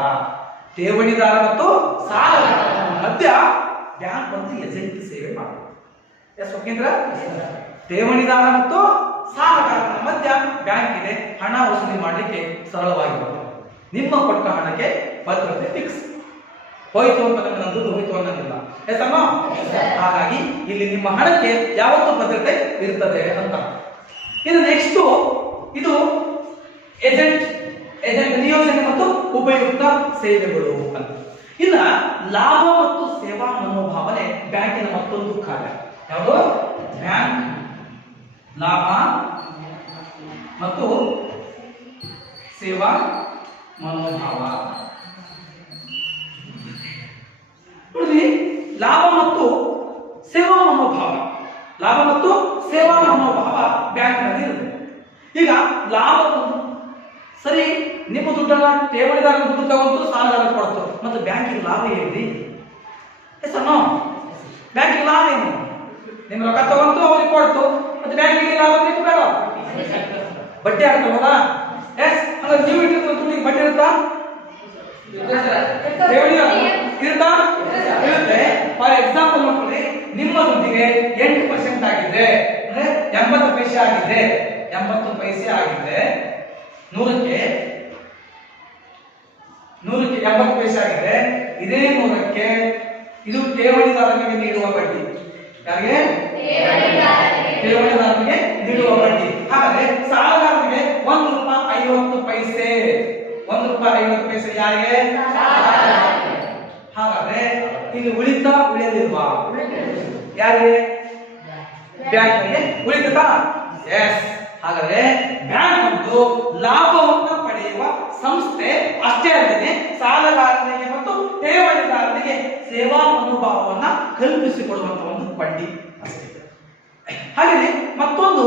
ಮಧ್ಯ ಬ್ಯಾಂಕ್ ಒಂದು ಏಜೆಂಟ್ ಸೇವೆ ಮಾಡುತ್ತೆ. ಎಸ್ ಓಕೆಂದ್ರ? ಠೇವಣಿದಾರ ಮತ್ತು ಸಾಲಗಾರನ ಮಧ್ಯ ಬ್ಯಾಂಕ್ ಇದೆ, ಹಣ ವಸೂಲಿ ಮಾಡಲಿಕ್ಕೆ ಸರಳವಾಗಿರುತ್ತೆ. ನಿಮ್ಮ ಕೊಟ್ಟ ಹಣಕ್ಕೆ ಭದ್ರತೆ ಫಿಕ್ಸ್. ಹೋಯ್ತು ಅಂತ ನನ್ನ ದುಡ್ಡು ಹೋಯ್ತು ಅನ್ನೋದಿಲ್ಲ. ಆಯ್ತಮ್ಮ? ಹಾಗಾಗಿ ಇಲ್ಲಿ ನಿಮ್ಮ ಹಣಕ್ಕೆ ಯಾವತ್ತೂ ಭದ್ರತೆ ಇರ್ತದೆ ಅಂತ. ಇನ್ನು ನೆಕ್ಸ್ಟ್ ಇದು ಏಜೆಂಟ್ ನಿಯೋಜನೆ ಮತ್ತು ಉಪಯುಕ್ತ ಸೇವೆಗಳು ಅಂತ. ಇನ್ನ ಲಾಭ ಮತ್ತು ಸೇವಾ ಮನೋಭಾವನೆ ಬ್ಯಾಂಕಿನ ಮತ್ತೊಂದು ಕಾರ್ಯ. ಯಾವುದು? ಬ್ಯಾಂಕ್ ಲಾಭ ಮತ್ತು ಸೇವಾ ಮನೋಭಾವ. ನೋಡಿ, ಲಾಭ ಮತ್ತು ಸೇವಾ ಮನೋಭಾವ ಬ್ಯಾಂಕ್ನಲ್ಲಿ ಇರುತ್ತೆ. ಈಗ ಲಾಭ ಸರಿ, ನಿಮ್ಮ ದುಡ್ಡನ್ನ ಠೇವಣಿದಾರನ ದುಡ್ಡು ತಗೊಂಡು ಸಾಲಗಾರ ಕೊಡ್ತು, ಮತ್ತು ಬ್ಯಾಂಕಿಗೆ ಲಾಭ ಏನ್ರಿ? ಬ್ಯಾಂಕಿಗೆ ಲಾಭ ಏನು? ನಿಮ್ಮ ರೊಕ್ಕ ತಗೊಂಡು ಅವ್ರಿಗೆ ಕೊಡ್ತು, ಮತ್ತೆ ಬ್ಯಾಂಕಿಗೆ ಲಾಭ ಬೇಕು ಬೇಡ? ಬಡ್ಡಿ ಆಗ್ತದ? ಎಸ್, ಹಂಗಾರೆ ನೀವು ಇಟ್ಟಿರ್ತ ದುಡ್ಡಿಗೆ ಬಡ್ಡಿ ಇರುತ್ತಾ? ಇರುತ್ತೆ. ಫಾರ್ ಎಕ್ಸಾಂಪಲ್ ನೋಡ್ಕೊಳ್ಳಿ, ನಿಮ್ಮ ದುಡ್ಡಿಗೆ 8% ಆಗಿದೆ ಅಂದ್ರೆ 80 ಪೈಸೆ ಆಗಿದೆ, 80 ಪೈಸೆ ಆಗಿದೆ, 100ಕ್ಕೆ 80 ಪೈಸೆ ಆಗಿದೆ. ಇದೇ 100ಕ್ಕೆ ಇದು ಠೇವಣಿದಾರನಿಗೆ ನೀಡುವ ಬಡ್ಡಿ. ಯಾರಿಗೆ? ಠೇವಣಿದಾರನಿಗೆ ನೀಡುವ ಬಡ್ಡಿ. ಹಾಗಾದ್ರೆ ಸಾಲಗಾರನಿಗೆ ₹1.50. ₹1.50 ಯಾರಿಗೆ? ಹಾಗಾದ್ರೆ ಇಲ್ಲಿ ಉಳಿಯಲಿಲ್ವಾ? ಯಾರಿಗೆ? ಬ್ಯಾಂಕ್ಗೆ ಉಳಿತದ? ಎಸ್. ಹಾಗಾದ್ರೆ ಬ್ಯಾಂಕ್ ಒಂದು ಲಾಭವನ್ನು ಪಡೆಯುವ ಸಂಸ್ಥೆ ಅಷ್ಟೇ ಅಲ್ಲದೆ ಸಾಲಗಾರನಿಗೆ ಮತ್ತು ಠೇವಣಿದಾರನಿಗೆ ಸೇವಾ ಮನೋಭಾವವನ್ನ ಕಲ್ಪಿಸಿಕೊಡುವಂತ ಒಂದು ಬಡ್ಡಿ ಅಷ್ಟೇ. ಹಾಗೆಯೇ ಮತ್ತೊಂದು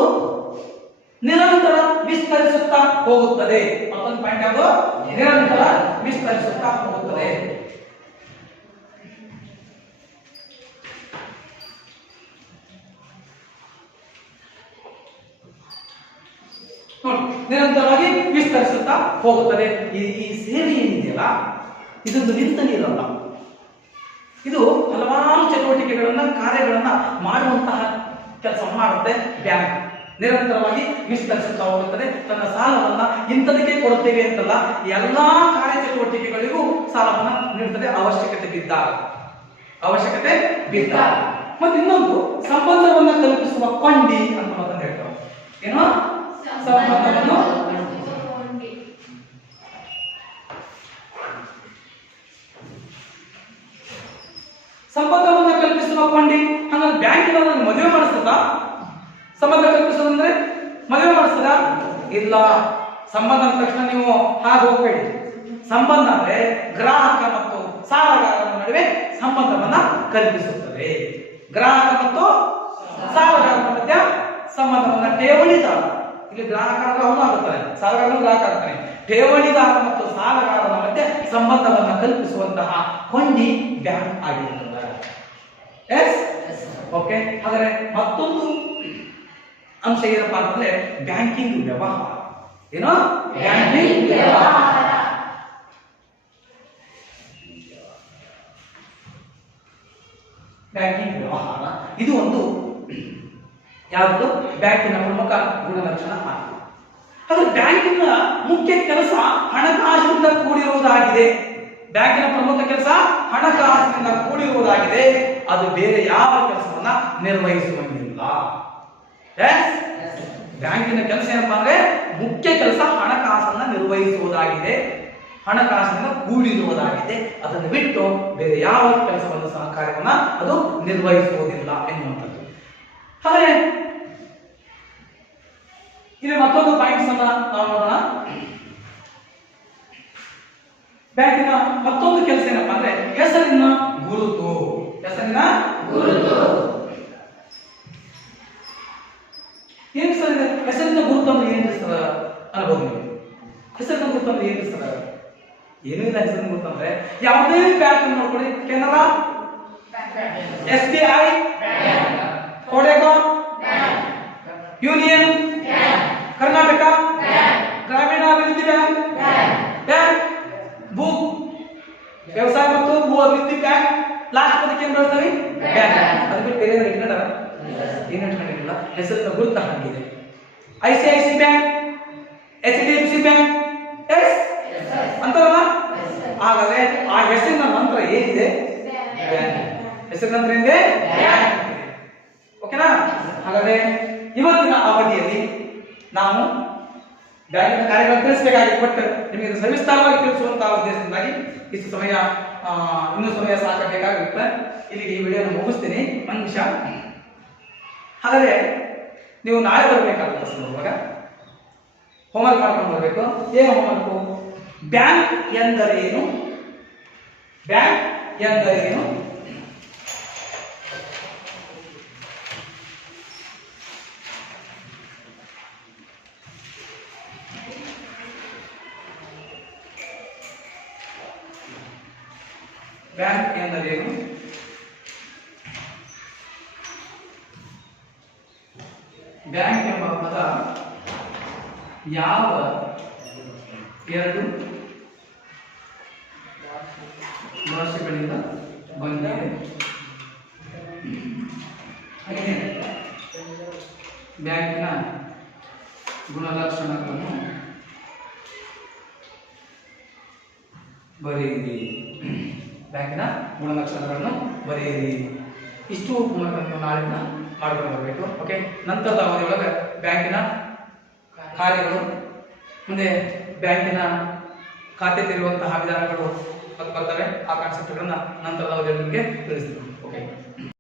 ನಿರಂತರ ವಿಸ್ತರಿಸುತ್ತಾ ಹೋಗುತ್ತದೆ. ಮತ್ತೊಂದು ಪಾಯಿಂಟ್ ಯಾವುದು? ನಿರಂತರ ವಿಸ್ತರಿಸುತ್ತಾ ಹೋಗುತ್ತದೆ. ನೋಡಿ, ನಿರಂತರವಾಗಿ ವಿಸ್ತರಿಸುತ್ತಾ ಹೋಗುತ್ತದೆ. ಈ ಸೇವೆ ಏನಿದೆಯಲ್ಲ, ಇದೊಂದು ನಿಂತ ನೀರಲ್ಲ. ಇದು ಹಲವಾರು ಚಟುವಟಿಕೆಗಳನ್ನ, ಕಾರ್ಯಗಳನ್ನ ಮಾಡುವಂತಹ ಕೆಲಸ ಮಾಡುತ್ತೆ ಬ್ಯಾಂಕ್. ನಿರಂತರವಾಗಿ ವಿಸ್ತರಿಸುತ್ತಾ ಹೋಗುತ್ತದೆ. ತನ್ನ ಸಾಲವನ್ನ ಇಂಥದಕ್ಕೆ ಕೊಡುತ್ತೇವೆ ಅಂತಲ್ಲ, ಎಲ್ಲಾ ಕಾರ್ಯಚಟುವಟಿಕೆಗಳಿಗೂ ಸಾಲವನ್ನ ನೀಡುತ್ತದೆ ಅವಶ್ಯಕತೆ ಬಿದ್ದಾಗ. ಮತ್ತೆ ಇನ್ನೊಂದು ಸಂಬಂಧವನ್ನ ಕಲ್ಪಿಸುವ ಕೊಂಡಿ ಅಂತ ಮಾತನ್ನ ಹೇಳ್ತಾರೆ. ಏನು? ಸಂಬಂಧವನ್ನ ಕಲ್ಪಿಸುವ ಕೊಂಡಿ. ಹಾಗಾದ್ರೆ ಬ್ಯಾಂಕಿನ ಮದುವೆ ಮಾಡಿಸ್ತದ? ಸಂಬಂಧ ಕಲ್ಪಿಸೋದಂದ್ರೆ ಮದುವೆ ಮಾಡಿಸ್ತದ? ಇಲ್ಲ. ಸಂಬಂಧ ಅಂದ ತಕ್ಷಣ ನೀವು ಹಾಗೆ ಹೋಗ್ಬೇಡಿ. ಸಂಬಂಧ ಅಂದ್ರೆ ಗ್ರಾಹಕ ಮತ್ತು ಸಾಲಗಾರರ ನಡುವೆ ಸಂಬಂಧವನ್ನ ಕಲ್ಪಿಸುತ್ತದೆ. ಗ್ರಾಹಕ ಮತ್ತು ಸಾಲಗಾರರ ಮಧ್ಯ ಸಂಬಂಧವನ್ನ ಠೇವಣಿದಾರ, ಇಲ್ಲಿ ಗ್ರಾಹಕ ಅವನು ಆಗುತ್ತಾನೆ, ಸಾಲಗಾರನು ಗ್ರಾಹಕ ಆಗ್ತಾನೆ. ಠೇವಣಿದಾರ ಮತ್ತು ಸಾಲಗಾರರ ಮಧ್ಯೆ ಸಂಬಂಧವನ್ನ ಕಲ್ಪಿಸುವಂತಹ ಕೊಂಡಿ ಬ್ಯಾಂಕ್ ಆಗಿರುತ್ತದೆ. Yes okay. ಹಾಗಾದ್ರೆ ಮತ್ತೊಂದು ಅಂಶ ಏನಪ್ಪಾ ಅಂತಂದ್ರೆ ಬ್ಯಾಂಕಿಂಗ್ ವ್ಯವಹಾರ. ಏನು? ಬ್ಯಾಂಕಿಂಗ್ ವ್ಯವಹಾರ. ಬ್ಯಾಂಕಿಂಗ್ ವ್ಯವಹಾರ ಇದು ಒಂದು ಯಾವುದು ಬ್ಯಾಂಕಿನ ಪ್ರಮುಖ ಗುಣಲಕ್ಷಣ ಆಗಿದೆ. ಹಾಗಾದ್ರೆ ಬ್ಯಾಂಕಿನ ಮುಖ್ಯ ಕೆಲಸ ಹಣಕಾಸಿನಿಂದ ಕೂಡಿರುವುದಾಗಿದೆ. ಬ್ಯಾಂಕಿನ ಪ್ರಮುಖ ಕೆಲಸ ಹಣಕಾಸಿನಿಂದ ಕೂಡಿರುವುದಾಗಿದೆ. ಅದು ಬೇರೆ ಯಾವ ಕೆಲಸವನ್ನ ನಿರ್ವಹಿಸುವಂಗಿಲ್ಲ. ಬ್ಯಾಂಕಿನ ಕೆಲಸ ಏನಪ್ಪಾ ಅಂದ್ರೆ ಮುಖ್ಯ ಕೆಲಸ ಹಣಕಾಸನ್ನ ನಿರ್ವಹಿಸುವುದಾಗಿದೆ, ಹಣಕಾಸಿನಿಂದ ಕೂಡಿರುವುದಾಗಿದೆ. ಅದನ್ನು ಬಿಟ್ಟು ಬೇರೆ ಯಾವ ಕೆಲಸವನ್ನು ಸಹ ಕಾರ್ಯವನ್ನ ಅದು ನಿರ್ವಹಿಸುವುದಿಲ್ಲ ಎನ್ನುವಂಥದ್ದು. ಹಾಗೆ ಇಲ್ಲಿ ಮತ್ತೊಂದು ಪಾಯಿಂಟ್ಸ್ ಅನ್ನ ನಾವು ನೋಡೋಣ. ಬ್ಯಾಂಕಿನ ಮತ್ತೊಂದು ಕೆಲಸ ಏನಪ್ಪಾ ಅಂದ್ರೆ ಹೆಸರಿನ ಗುರುತು. ಏನ್ ಸರ್ ಇದೆ? ಹೆಸರಿನ ಗುರುತು ಅಂದ್ರೆ ಏನ್ ಸರ್ ಅನ್ಬೋದು ನೀವು? ಹೆಸರಿನ ಗುರುತು ಅಂದ್ರೆ ಏನ್ ಸರ್? ಏನೂ ಇಲ್ಲ. ಹೆಸರಿನ ಗುರುತು ಅಂದ್ರೆ ಯಾವುದೇ ಬ್ಯಾಂಕ್ ನೋಡ್ಕೊಳ್ಳಿ, ಕೆನರಾ, SBI, ಕೊಡೆಗಾ, ಯೂನಿಯನ್, ಕರ್ನಾಟಕ ಅದಕ್ಕೆ ಏನ್ ಬಳಸ್ತೀವಿ ಬ್ಯಾಂಕ್. ಅದು ಬಿಟ್ಟು ಬೇರೆ ಇಟ್ಕೊಂಡಾರ ಏನು ಇಟ್ಕೊಂಡಿರಲಿಲ್ಲ, ಹೆಸರಿನ ಗುರುತ ಹಾಗಿದೆ. ICICI bank, HDFC bank, yes ಅಂತಲ್ಲ. ಹಾಗಾದ್ರೆ ಆ ಹೆಸರಿನ ನಂತರ ಏನಿದೆ ಬ್ಯಾಂಕ್, ಹೆಸರಿನ ನಂತರ ಏನಿದೆ ಬ್ಯಾಂಕ್. ಓಕೆನಾ? ಹಾಗಾದ್ರೆ ಇವತ್ತಿನ ಅವಧಿಯಲ್ಲಿ ನಾವು ಬ್ಯಾಂಕಿನ ಕಾರ್ಯಗಳನ್ನು ತಿಳಿಸಬೇಕಾಗಿತ್ತು, ಬಟ್ ನಿಮಗೆ ಇದು ಸವಿಸ್ತಾರವಾಗಿ ತಿಳಿಸುವಂತಹ ಉದ್ದೇಶದಿಂದಾಗಿ ಇಷ್ಟು ಸಮಯ ಇನ್ನೂ ಸಮಯ ಸಾಕಬೇಕಾಗುತ್ತೆ. ಇಲ್ಲಿಗೆ ಈ ವಿಡಿಯೋನ ಮುಗಿಸ್ತೀನಿ. ಒಂದು ನಿಮಿಷ. ಹಾಗಾದ್ರೆ ನೀವು ನಾಳೆ ಬರಬೇಕಾಗುತ್ತೆ ಇವಾಗ ಹೋಮ್ವರ್ಕ್ ಮಾಡ್ಕೊಂಡು ಬರಬೇಕು. ಏನು ಹೋಮ್ವರ್ಕು? ಬ್ಯಾಂಕ್ ಎಂದರೇನು, ಬ್ಯಾಂಕ್ ಎಂದರೇನು, ಬ್ಯಾಂಕ್ ಎಂದರೇನು, ಬ್ಯಾಂಕ್ ಎಂಬ ಪದ ಯಾವ ಎರಡು ಭಾಷೆಗಳಿಂದ ಬಂದಿದೆ, ಹಾಗೆಯೇ ಬ್ಯಾಂಕಿನ ಗುಣಲಕ್ಷಣಗಳನ್ನು ಬರೆಯಿರಿ, ಬ್ಯಾಂಕಿನ ಗುಣಲಕ್ಷಣಗಳನ್ನು ಬರೆಯಿರಿ. ಇಷ್ಟು ಮೂಲಕ ನೀವು ನಾಳಿನ ಮಾಡ್ಕೊಂಡು ಬರಬೇಕು. ಓಕೆ, ನಂತರದ ಅವಧಿಯೊಳಗೆ ಬ್ಯಾಂಕಿನ ಕಾರ್ಯಗಳು, ಮುಂದೆ ಬ್ಯಾಂಕಿನ ಖಾತೆ ತೆರೆಯುವಂತಹ ವಿಧಾನಗಳು ಬರ್ತವೆ. ಆ ಕಾನ್ಸೆಪ್ಟ್ಗಳನ್ನ ನಂತರದ ಅವಧಿಯಲ್ಲಿ ನಿಮಗೆ ತಿಳಿಸ್ತೀನಿ. ಓಕೆ.